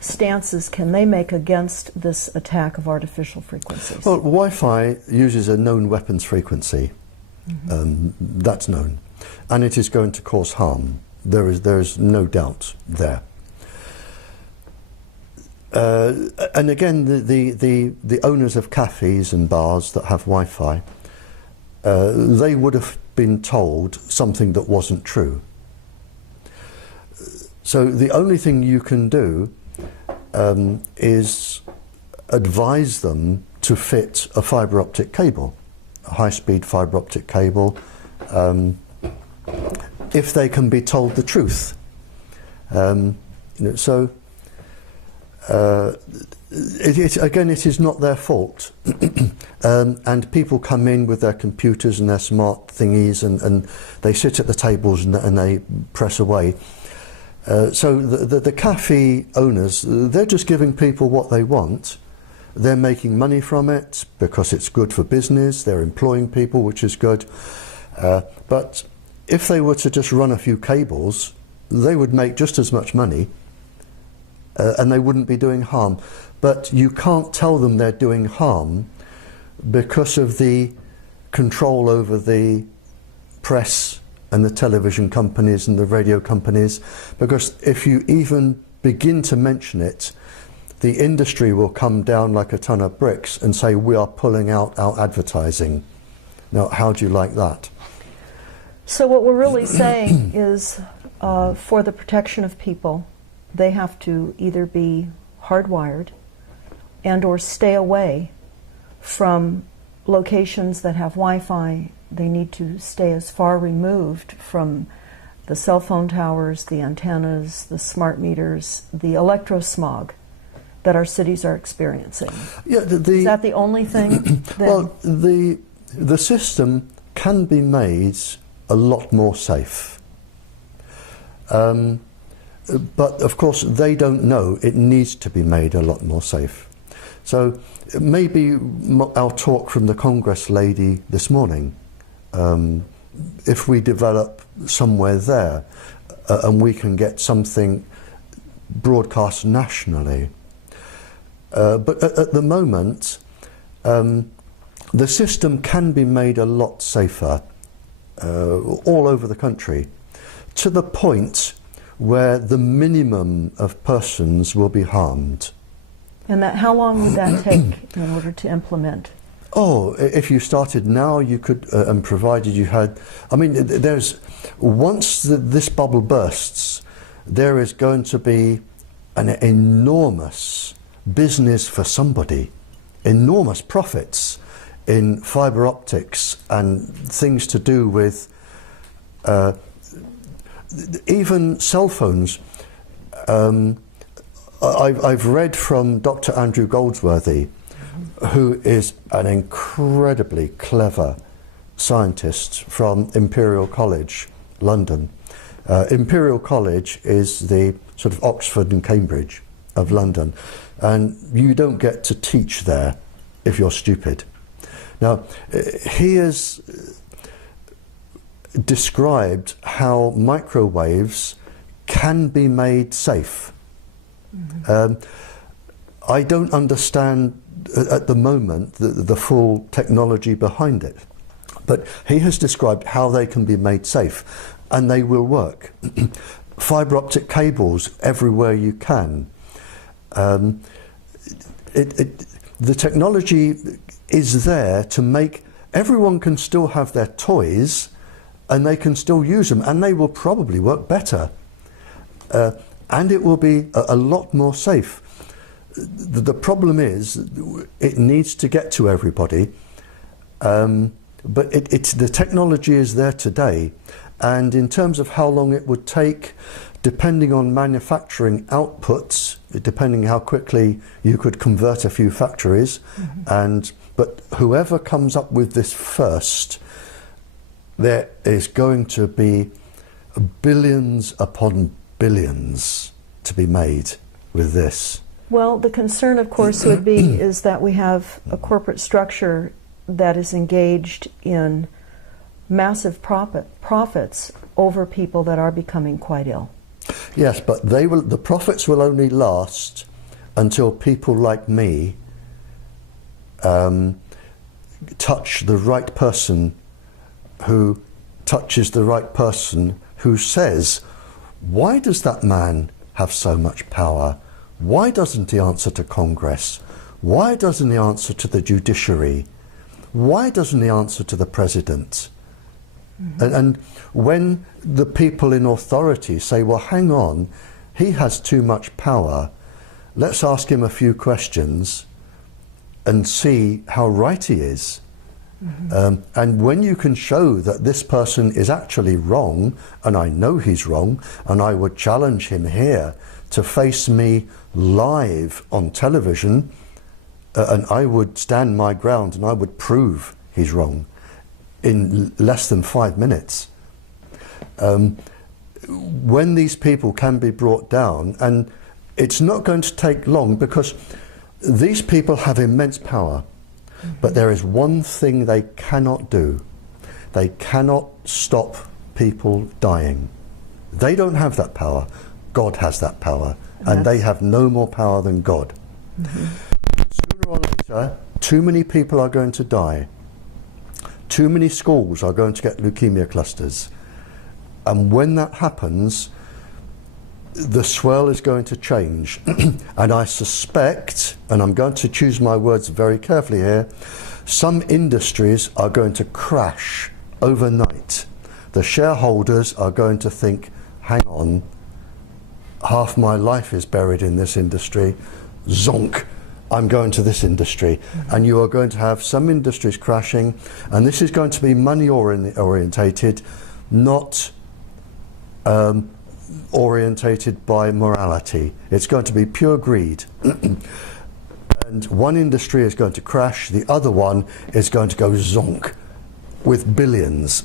stances can they make against this attack of artificial frequencies? Well, Wi-Fi uses a known weapons frequency. That's known, and it is going to cause harm. There is no doubt there. And again, the owners of cafes and bars that have Wi-Fi, they would have been told something that wasn't true. So the only thing you can do is advise them to fit a fibre optic cable, a high-speed fibre optic cable, if they can be told the truth. Again, it is not their fault. And people come in with their computers and their smart thingies, and they sit at the tables and they press away. So the cafe owners, they're just giving people what they want. They're making money from it because it's good for business. They're employing people, which is good. But if they were to just run a few cables, they would make just as much money, and they wouldn't be doing harm. But you can't tell them they're doing harm because of the control over the press and the television companies and the radio companies, because if you even begin to mention it, the industry will come down like a ton of bricks and say, we are pulling out our advertising. Now, how do you like that? So what we're really saying is, for the protection of people, they have to either be hardwired and or stay away from locations that have Wi-Fi. They need to stay as far removed from the cell phone towers, the antennas, the smart meters, the electrosmog that our cities are experiencing. Yeah, is that the only thing? Well, the system can be made a lot more safe. But of course they don't know it needs to be made a lot more safe. So maybe our talk from the Congress lady this morning if we develop somewhere there and we can get something broadcast nationally. But at the moment, the system can be made a lot safer all over the country, to the point where the minimum of persons will be harmed. And that, how long would that take in order to implement? Oh, if you started now, you could, and provided you had, I mean, once this bubble bursts, there is going to be an enormous business for somebody, enormous profits in fibre optics and things to do with even cell phones. I've read from Dr. Andrew Goldsworthy, who is an incredibly clever scientist from Imperial College, London. Imperial College is the sort of Oxford and Cambridge of London, and you don't get to teach there if you're stupid. Now, he has described how microwaves can be made safe. I don't understand at the moment the full technology behind it, but he has described how they can be made safe, and they will work. Fibre optic cables everywhere you can. The technology is there to make everyone can still have their toys, and they can still use them, and they will probably work better, and it will be a lot more safe. The problem is it needs to get to everybody, but the technology is there today, and in terms of how long it would take, depending on manufacturing outputs, depending how quickly you could convert a few factories, but whoever comes up with this first, there is going to be billions upon billions to be made with this. Well, the concern, of course, would be is that we have a corporate structure that is engaged in massive profits over people that are becoming quite ill. Yes, but the profits will only last until people like me touch the right person who touches the right person who says, why does that man have so much power? Why doesn't he answer to Congress? Why doesn't he answer to the judiciary? Why doesn't he answer to the president? And when the people in authority say, well, hang on, he has too much power, let's ask him a few questions and see how right he is. And when you can show that this person is actually wrong, and I know he's wrong, and I would challenge him here to face me live on television, and I would stand my ground and I would prove he's wrong in less than 5 minutes. When these people can be brought down, and it's not going to take long, because these people have immense power, but there is one thing they cannot do. They cannot stop people dying. They don't have that power. God has that power, and they have no more power than God. Sooner or later, too many people are going to die. Too many schools are going to get leukemia clusters. And when that happens, the swirl is going to change. And I suspect, and I'm going to choose my words very carefully here, some industries are going to crash overnight. The shareholders are going to think, hang on, half my life is buried in this industry, zonk, I'm going to this industry. And you are going to have some industries crashing, and this is going to be money orientated, not orientated by morality. It's going to be pure greed. And one industry is going to crash, the other one is going to go zonk with billions.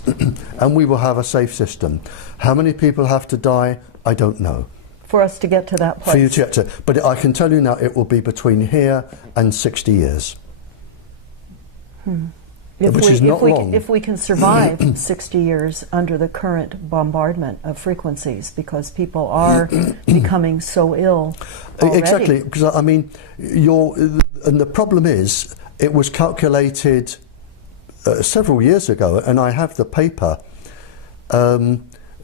And we will have a safe system. How many people have to die? I don't know. For us to get to that place. For you to get to, but I can tell you now, it will be between here and 60 years. which is not long. If we can survive 60 years under the current bombardment of frequencies, because people are becoming so ill already. Exactly, because I mean, and the problem is, it was calculated several years ago, and I have the paper.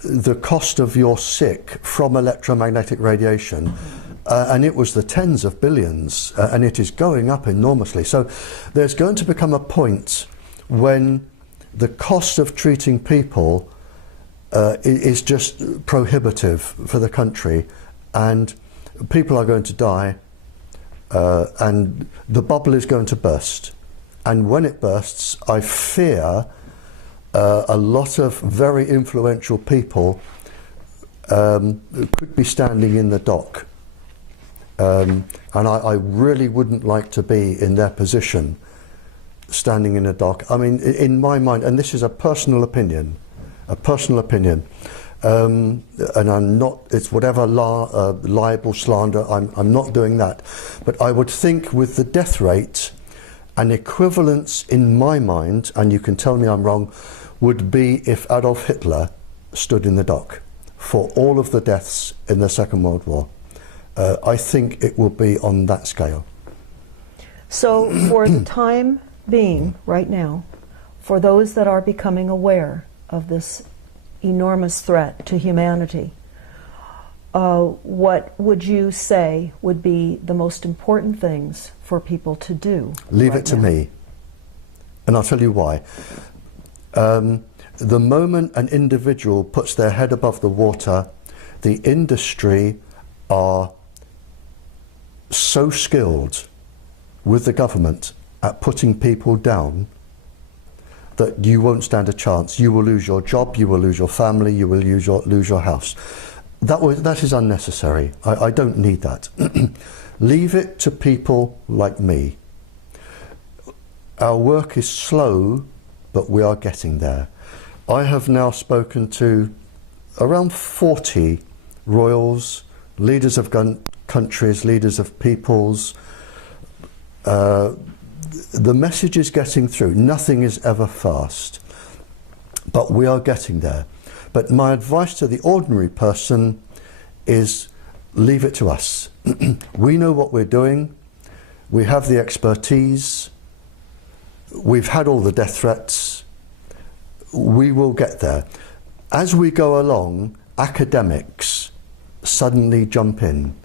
The cost of your sick from electromagnetic radiation, and it was the tens of billions, and it is going up enormously. So there's going to become a point when the cost of treating people is just prohibitive for the country, and people are going to die, and the bubble is going to burst. And when it bursts, I fear a lot of very influential people could be standing in the dock. And I really wouldn't like to be in their position, standing in a dock. I mean, in my mind, and this is a personal opinion, and I'm not, it's whatever libel, slander, I'm not doing that. But I would think with the death rate, an equivalence in my mind, and you can tell me I'm wrong, would be if Adolf Hitler stood in the dock for all of the deaths in the Second World War. I think it will be on that scale. So for the time being, right now, for those that are becoming aware of this enormous threat to humanity, what would you say would be the most important things for people to do? Leave right it to now? me. And I'll tell you why. The moment an individual puts their head above the water, the industry are so skilled with the government at putting people down that you won't stand a chance. You will lose your job, you will lose your family, you will lose your house. That is unnecessary. I don't need that. Leave it to people like me. Our work is slow, but we are getting there. I have now spoken to around 40 royals, leaders of countries, leaders of peoples. The message is getting through. Nothing is ever fast, but we are getting there. But my advice to the ordinary person is leave it to us. We know what we're doing. We have the expertise. We've had all the death threats. We will get there. As we go along, academics suddenly jump in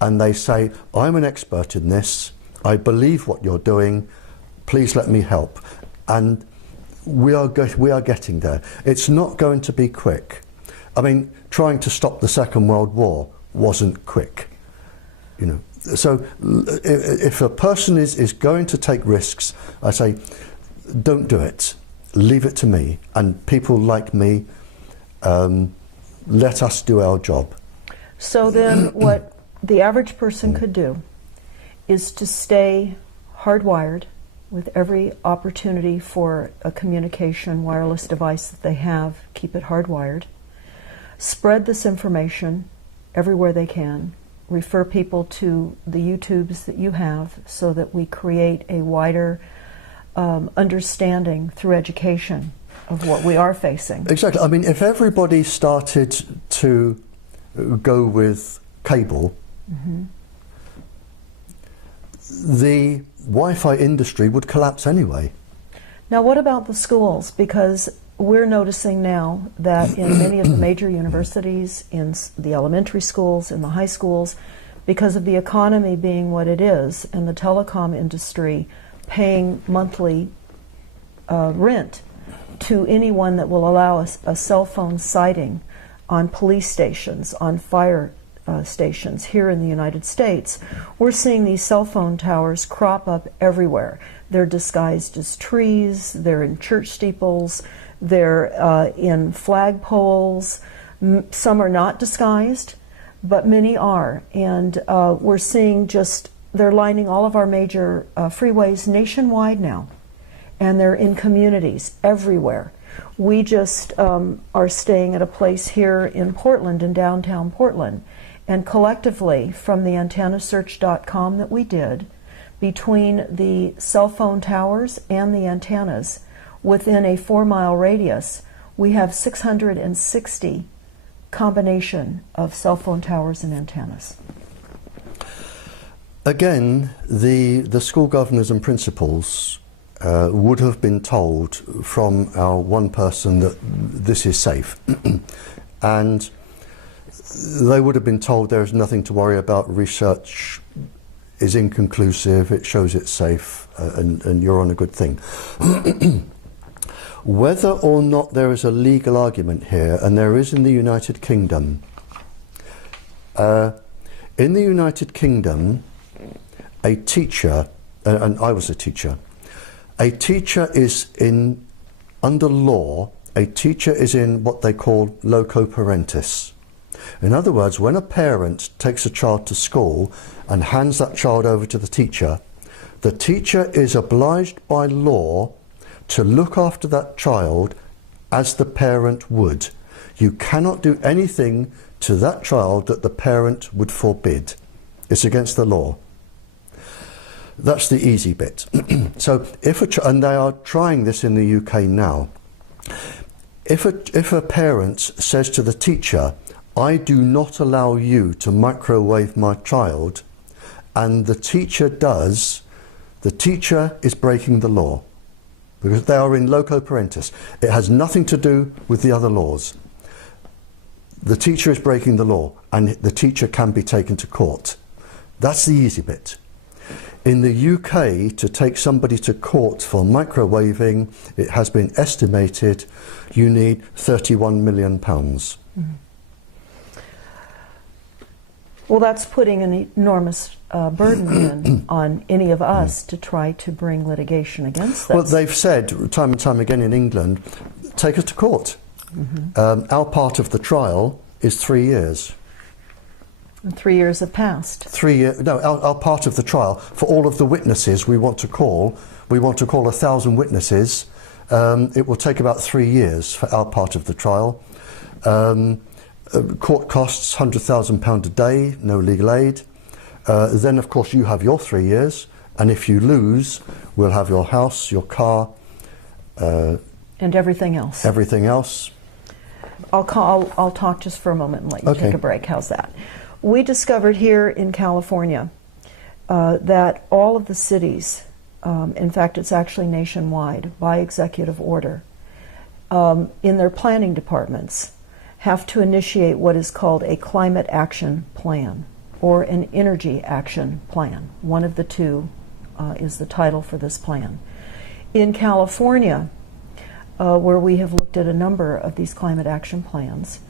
and they say, I'm an expert in this. I believe what you're doing. Please let me help. And we are getting there. It's not going to be quick. I mean, trying to stop the Second World War wasn't quick, you know. So if a person is going to take risks, I say, don't do it. Leave it to me. And people like me, let us do our job. So then what the average person could do is to stay hardwired with every opportunity for a communication wireless device that they have, keep it hardwired. Spread this information everywhere they can. Refer people to the YouTubes that you have so that we create a wider understanding through education of what we are facing. Exactly. I mean, if everybody started to go with cable, the Wi-Fi industry would collapse anyway. Now, what about the schools? Because we're noticing now that in many of the major universities, in the elementary schools, in the high schools, because of the economy being what it is, and the telecom industry paying monthly rent to anyone that will allow us a cell phone sighting on police stations, on fire stations here in the United States, we're seeing these cell phone towers crop up everywhere. They're disguised as trees, they're in church steeples, they're in flagpoles. Some are not disguised, but many are. And we're seeing they're lining all of our major freeways nationwide now. And they're in communities everywhere. We just are staying at a place here in Portland, in downtown Portland. And collectively, from the antennasearch.com that we did, between the cell phone towers and the antennas, within a 4-mile radius, we have 660 combination of cell phone towers and antennas. Again, the school governors and principals would have been told from our one person that this is safe. And they would have been told there is nothing to worry about, research is inconclusive, it shows it's safe, and you're on a good thing. Whether or not there is a legal argument here, and there is in the United Kingdom. In the United Kingdom, a teacher, and I was a teacher is in, under law, a teacher is in what they call loco parentis. In other words, when a parent takes a child to school and hands that child over to the teacher is obliged by law to look after that child as the parent would. You cannot do anything to that child that the parent would forbid. It's against the law. That's the easy bit. So if and they are trying this in the UK now. If a parent says to the teacher, I do not allow you to microwave my child, and the teacher does, the teacher is breaking the law, because they are in loco parentis. It has nothing to do with the other laws. The teacher is breaking the law, and the teacher can be taken to court. That's the easy bit. In the UK, to take somebody to court for microwaving, it has been estimated you need £31 million. Mm-hmm. Well, that's putting an enormous burden on any of us to try to bring litigation against this. Well, they've said time and time again in England, take us to court. Mm-hmm. Our part of the trial is 3 years. And 3 years have passed. 3 years. No, our part of the trial, for all of the witnesses we want to call 1,000 witnesses. It will take about 3 years for our part of the trial. Court costs £100,000 a day, no legal aid. Then, of course, you have your 3 years, and if you lose, we'll have your house, your car, and everything else. Everything else. I'll talk just for a moment and let you take a break. How's that? We discovered here in California that all of the cities, in fact, it's actually nationwide by executive order, in their planning departments, have to initiate what is called a climate action plan or an energy action plan. One of the two is the title for this plan. In California, where we have looked at a number of these climate action plans,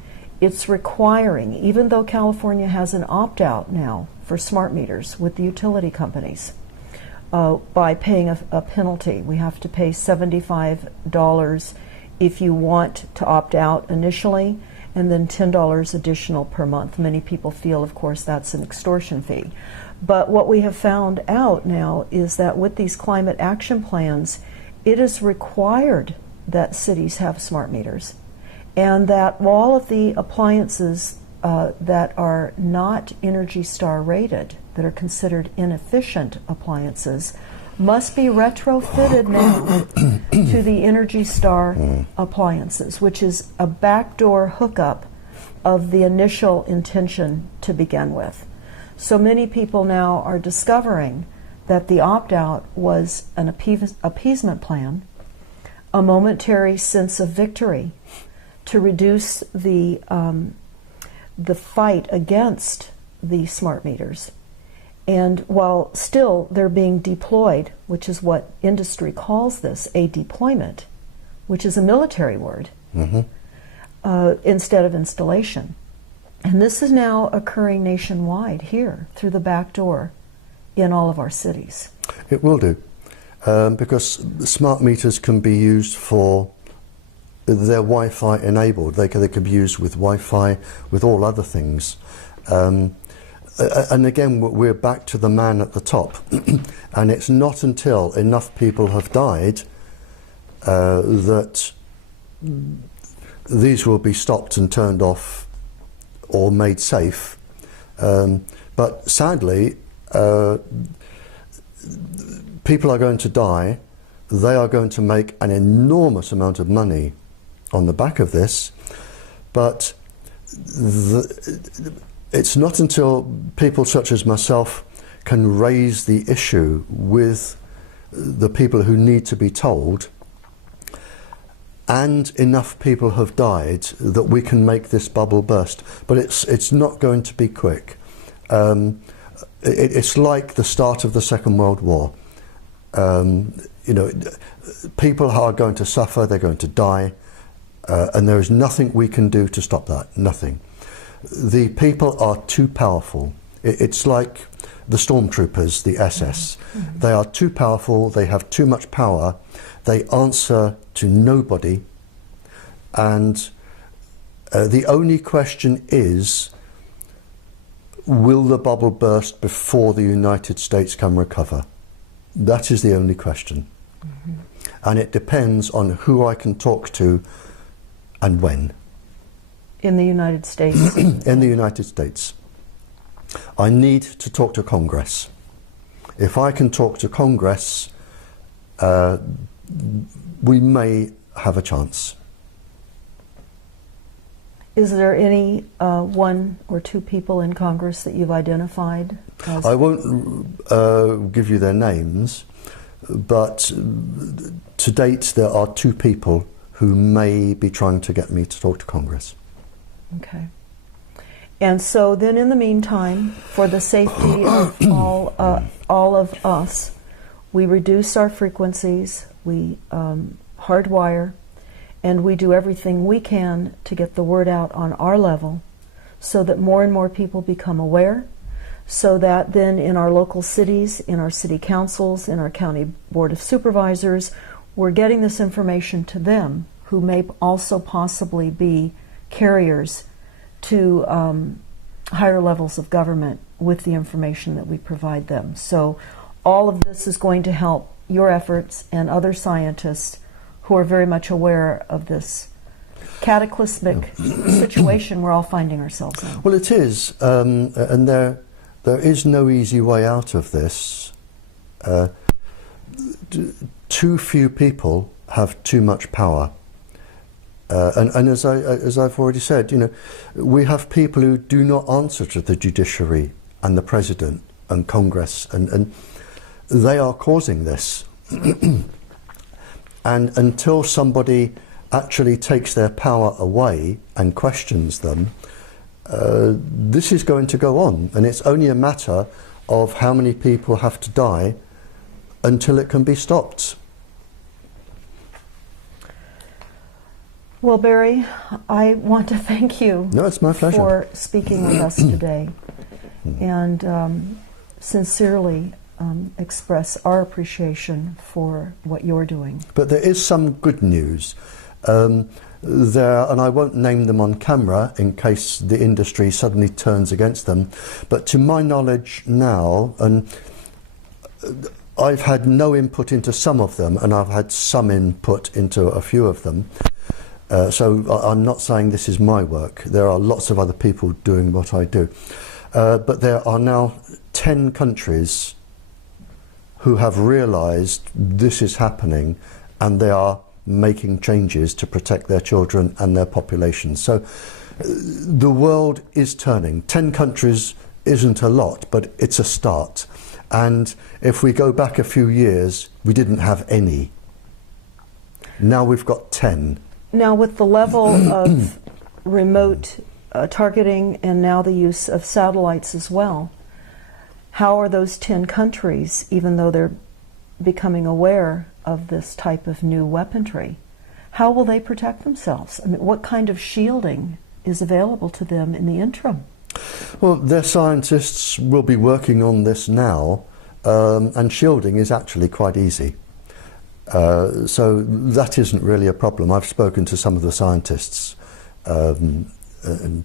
it's requiring, even though California has an opt-out now for smart meters with the utility companies, by paying a penalty. We have to pay $75 if you want to opt out initially, and then $10 additional per month. Many people feel, of course, that's an extortion fee. But what we have found out now is that with these climate action plans, it is required that cities have smart meters, and that all of the appliances that are not Energy Star rated, that are considered inefficient appliances, must be retrofitted now to the Energy Star appliances, which is a backdoor hookup of the initial intention to begin with. So many people now are discovering that the opt-out was an appeasement plan, a momentary sense of victory to reduce the fight against the smart meters. And while still they're being deployed, which is what industry calls this, a deployment, which is a military word, instead of installation. And this is now occurring nationwide here through the back door in all of our cities. It will do, because smart meters can be used for, they're Wi-Fi enabled. They can be used with Wi-Fi, with all other things. And again, we're back to the man at the top. And it's not until enough people have died that these will be stopped and turned off or made safe. But sadly, people are going to die they are going to make an enormous amount of money on the back of this, but it's not until people such as myself can raise the issue with the people who need to be told, and enough people have died, that we can make this bubble burst. But it's not going to be quick. It's like the start of the Second World War. You know, people are going to suffer, they're going to die, and there is nothing we can do to stop that, nothing. The people are too powerful. It's like the stormtroopers, the SS. Mm-hmm. They are too powerful, they have too much power, they answer to nobody, and the only question is, will the bubble burst before the United States can recover? That is the only question. Mm-hmm. And it depends on who I can talk to and when. In the United States? In the United States. I need to talk to Congress. If I can talk to Congress, we may have a chance. Is there any one or two people in Congress that you've identified? I won't give you their names, but to date there are two people who may be trying to get me to talk to Congress. Okay. And so then in the meantime, for the safety of all of us, we reduce our frequencies, we hardwire, and we do everything we can to get the word out on our level so that more and more people become aware, so that then in our local cities, in our city councils, in our county board of supervisors, we're getting this information to them, who may also possibly be carriers to higher levels of government with the information that we provide them. So all of this is going to help your efforts and other scientists who are very much aware of this cataclysmic situation we're all finding ourselves in. Well, it is, and there is no easy way out of this. Too few people have too much power. And as I've already said, you know, we have people who do not answer to the judiciary and the president and Congress, and they are causing this. And until somebody actually takes their power away and questions them, this is going to go on, and it's only a matter of how many people have to die until it can be stopped. Well, Barry, I want to thank you No, it's my pleasure. for speaking with us today, and sincerely express our appreciation for what you're doing. But there is some good news. There, and I won't name them on camera in case the industry suddenly turns against them, but to my knowledge now, and I've had no input into some of them, and I've had some input into a few of them, so I'm not saying this is my work. There are lots of other people doing what I do. But there are now 10 countries who have realized this is happening, and they are making changes to protect their children and their population. So the world is turning. 10 countries isn't a lot, but it's a start. And if we go back a few years, we didn't have any. Now we've got 10. Now, with the level of remote targeting and now the use of satellites as well, how are those 10 countries, even though they're becoming aware of this type of new weaponry, how will they protect themselves? I mean, what kind of shielding is available to them in the interim? Well, their scientists will be working on this now, and shielding is actually quite easy. So that isn't really a problem. I've spoken to some of the scientists, and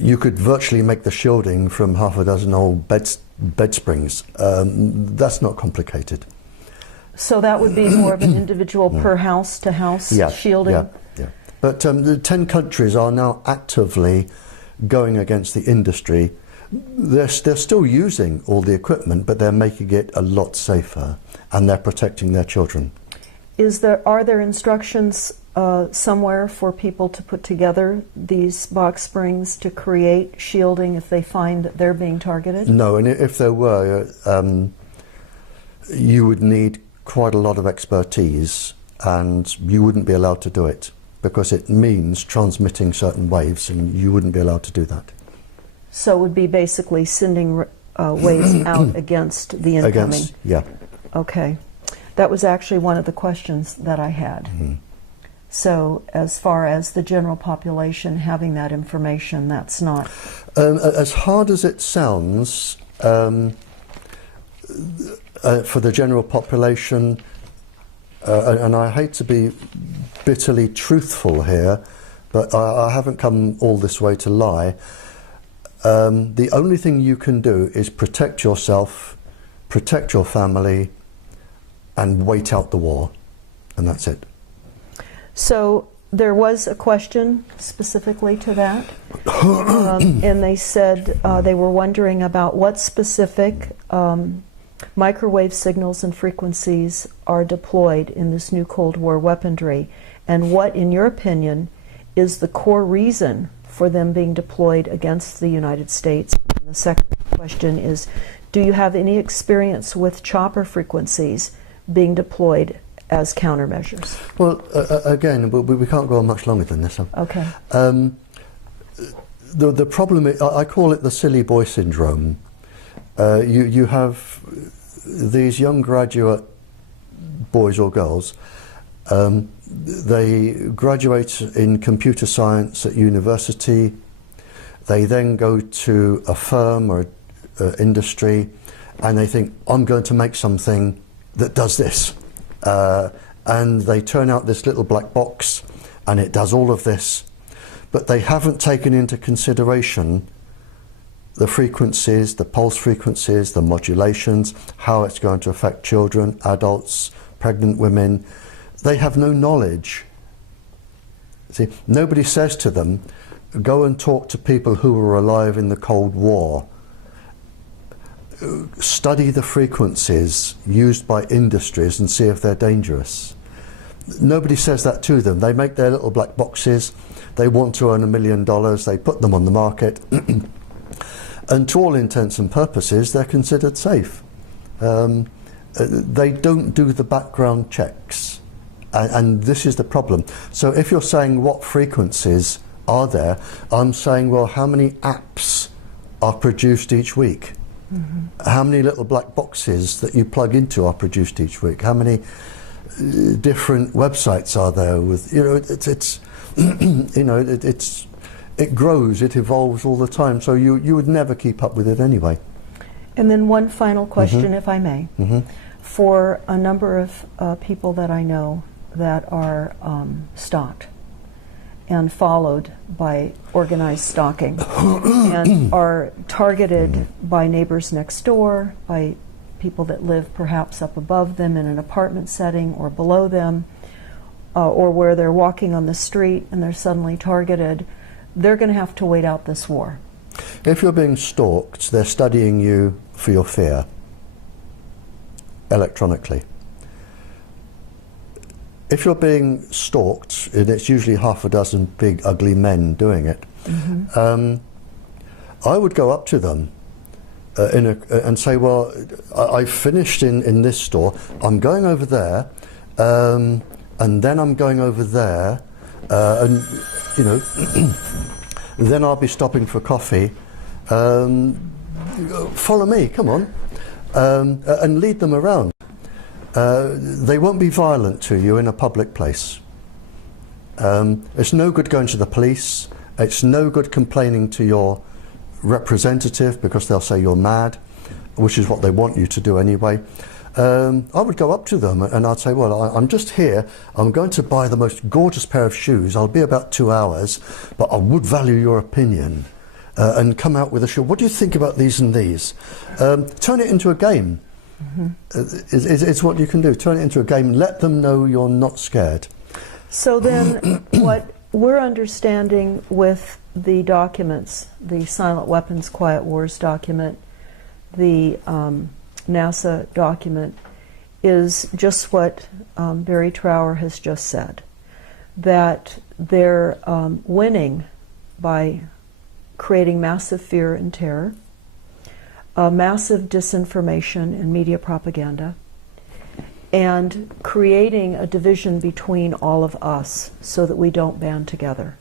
you could virtually make the shielding from half a dozen old bed springs. That's not complicated. So that would be more of an individual per house to house shielding? Yeah. But the 10 countries are now actively going against the industry. They're still using all the equipment, but they're making it a lot safer, and they're protecting their children. Are there instructions somewhere for people to put together these box springs to create shielding if they find that they're being targeted? No, and if there were, you would need quite a lot of expertise, and you wouldn't be allowed to do it because it means transmitting certain waves, and you wouldn't be allowed to do that. So it would be basically sending waves out against the incoming? Yeah. Okay. That was actually one of the questions that I had. Mm-hmm. So as far as the general population having that information, that's not... As hard as it sounds, for the general population, and I hate to be bitterly truthful here, but I haven't come all this way to lie. The only thing you can do is protect yourself, protect your family, and wait out the war, and that's it. So there was a question specifically to that, and they said they were wondering about what specific microwave signals and frequencies are deployed in this new Cold War weaponry, and what, in your opinion, is the core reason for them being deployed against the United States. And the second question is, do you have any experience with chopper frequencies being deployed as countermeasures? Well, again, we can't go on much longer than this. Okay. The problem is, I call it the silly boy syndrome. You have these young graduate boys or girls, they graduate in computer science at university, they then go to a firm or industry, and they think, I'm going to make something that does this. And they turn out this little black box, and it does all of this, but they haven't taken into consideration the frequencies, the pulse frequencies, the modulations, how it's going to affect children, adults, pregnant women. They have no knowledge. See, nobody says to them, go and talk to people who were alive in the Cold War. Study the frequencies used by industries and see if they're dangerous. Nobody says that to them. They make their little black boxes, they want to earn $1 million, they put them on the market, and to all intents and purposes they're considered safe. They don't do the background checks, and this is the problem. So if you're saying what frequencies are there, I'm saying, well, how many apps are produced each week? Mm-hmm. How many little black boxes that you plug into are produced each week? How many different websites are there with, it's you know, it grows, it evolves all the time, so you would never keep up with it anyway. And then one final question, mm-hmm. if I may. Mm-hmm. For a number of people that I know that are stalked and followed by organized stalking and are targeted by neighbors next door, by people that live perhaps up above them in an apartment setting or below them, or where they're walking on the street and they're suddenly targeted, they're going to have to wait out this war. If you're being stalked, they're studying you for your fear, electronically. If you're being stalked, and it's usually half a dozen big ugly men doing it, mm-hmm. I would go up to them and say, well, I've finished in this store, I'm going over there, and then I'm going over there, and you know, then I'll be stopping for coffee. Follow me, come on, and lead them around. They won't be violent to you in a public place. It's no good going to the police. It's no good complaining to your representative because they'll say you're mad, which is what they want you to do anyway. I would go up to them and I'd say, well, I'm just here. I'm going to buy the most gorgeous pair of shoes. I'll be about 2 hours, but I would value your opinion. And come out with a shoe. What do you think about these and these? Turn it into a game. Mm-hmm. It's what you can do. Turn it into a game. Let them know you're not scared. So then what we're understanding with the documents, the Silent Weapons Quiet Wars document, the NASA document, is just what Barry Trower has just said, that they're winning by creating massive fear and terror, massive disinformation and media propaganda, and creating a division between all of us so that we don't band together.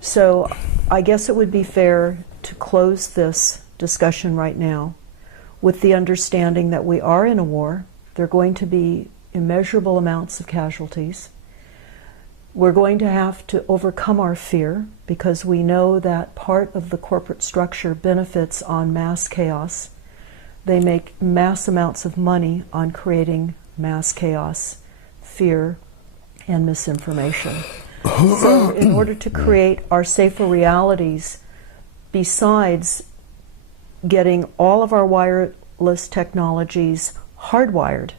So I guess it would be fair to close this discussion right now with the understanding that we are in a war. There are going to be immeasurable amounts of casualties. We're going to have to overcome our fear because we know that part of the corporate structure benefits on mass chaos. They make mass amounts of money on creating mass chaos, fear, and misinformation. So in order to create our safer realities, besides getting all of our wireless technologies hardwired,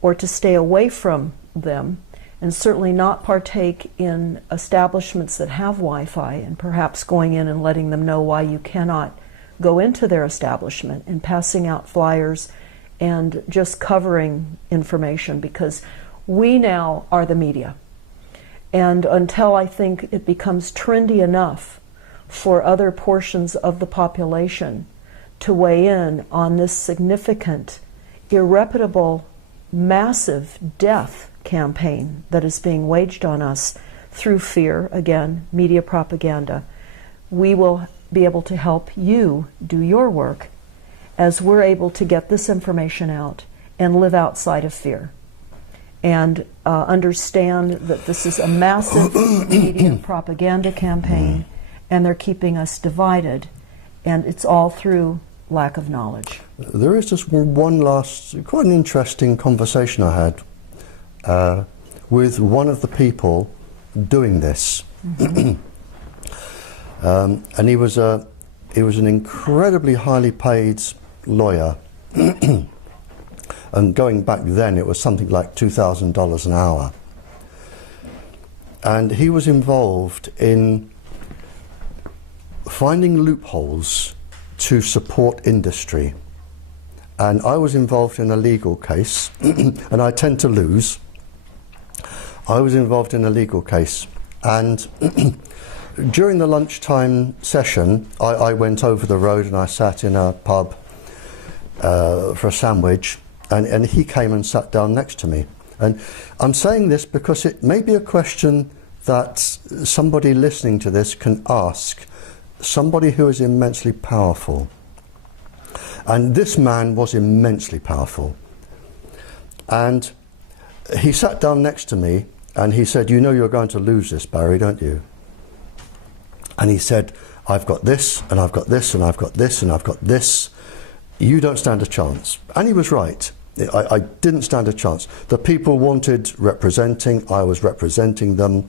or to stay away from them, and certainly not partake in establishments that have Wi-Fi, and perhaps going in and letting them know why you cannot go into their establishment, and passing out flyers and just covering information, because we now are the media. And until I think it becomes trendy enough for other portions of the population to weigh in on this significant, irreparable, massive death campaign that is being waged on us through fear, again, media propaganda, we will be able to help you do your work as we're able to get this information out and live outside of fear. And understand that this is a massive media propaganda campaign, and they're keeping us divided, and it's all through lack of knowledge. There is just one last, quite an interesting conversation I had with one of the people doing this. And he was an incredibly highly paid lawyer. And going back then, it was something like $2,000 an hour. And he was involved in finding loopholes to support industry. And I was involved in a legal case, and I tend to lose. I was involved in a legal case, and during the lunchtime session, I went over the road and I sat in a pub for a sandwich. And he came and sat down next to me. And I'm saying this because it may be a question that somebody listening to this can ask somebody who is immensely powerful. And this man was immensely powerful. And he sat down next to me and he said, "You know you're going to lose this, Barry, don't you?" And he said, "I've got this, and I've got this, and I've got this, and I've got this. You don't stand a chance." And he was right. I didn't stand a chance. The people wanted representing, I was representing them,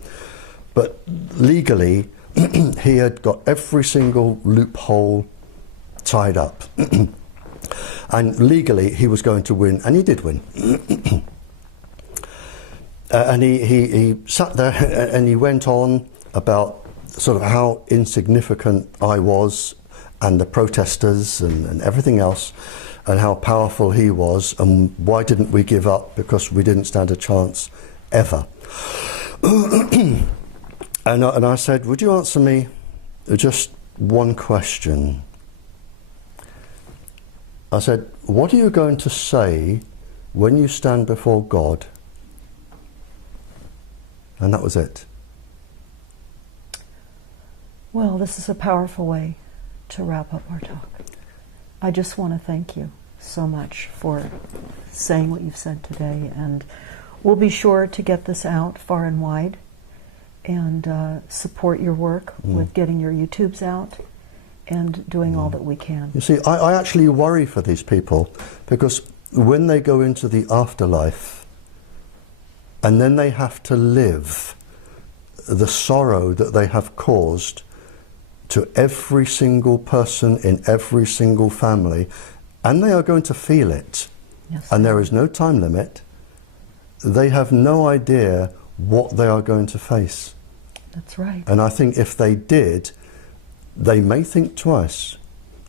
but legally he had got every single loophole tied up. And legally he was going to win, and he did win. And he sat there and he went on about sort of how insignificant I was, and the protesters and everything else, and how powerful he was, and why didn't we give up, because we didn't stand a chance ever. and I said, "Would you answer me just one question?" I said, "What are you going to say when you stand before God?" And that was it. Well, this is a powerful way to wrap up our talk. I just want to thank you so much for saying what you've said today, and we'll be sure to get this out far and wide and support your work with getting your YouTubes out and doing all that we can. You see, I actually worry for these people, because when they go into the afterlife and then they have to live the sorrow that they have caused to every single person in every single family, and they are going to feel it, yes, and there is no time limit, they have no idea what they are going to face. That's right. And I think if they did, they may think twice.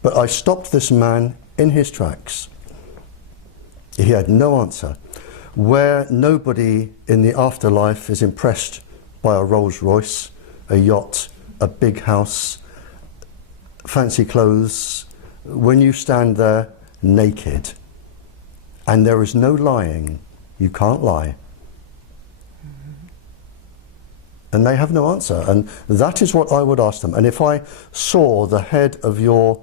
But I stopped this man in his tracks. He had no answer. where nobody in the afterlife is impressed by a Rolls Royce, a yacht, a big house, fancy clothes, when you stand there naked and there is no lying, you can't lie. And they have no answer. And that is what I would ask them. And if I saw the head of your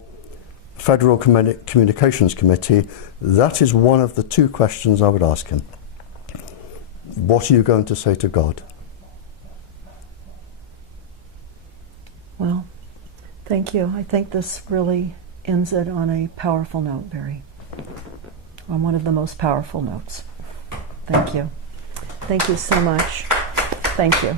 Federal Communications Committee, that is one of the two questions I would ask him. What are you going to say to God? Well, thank you. I think this really ends it on a powerful note, Barry. On one of the most powerful notes. Thank you. Thank you so much. Thank you.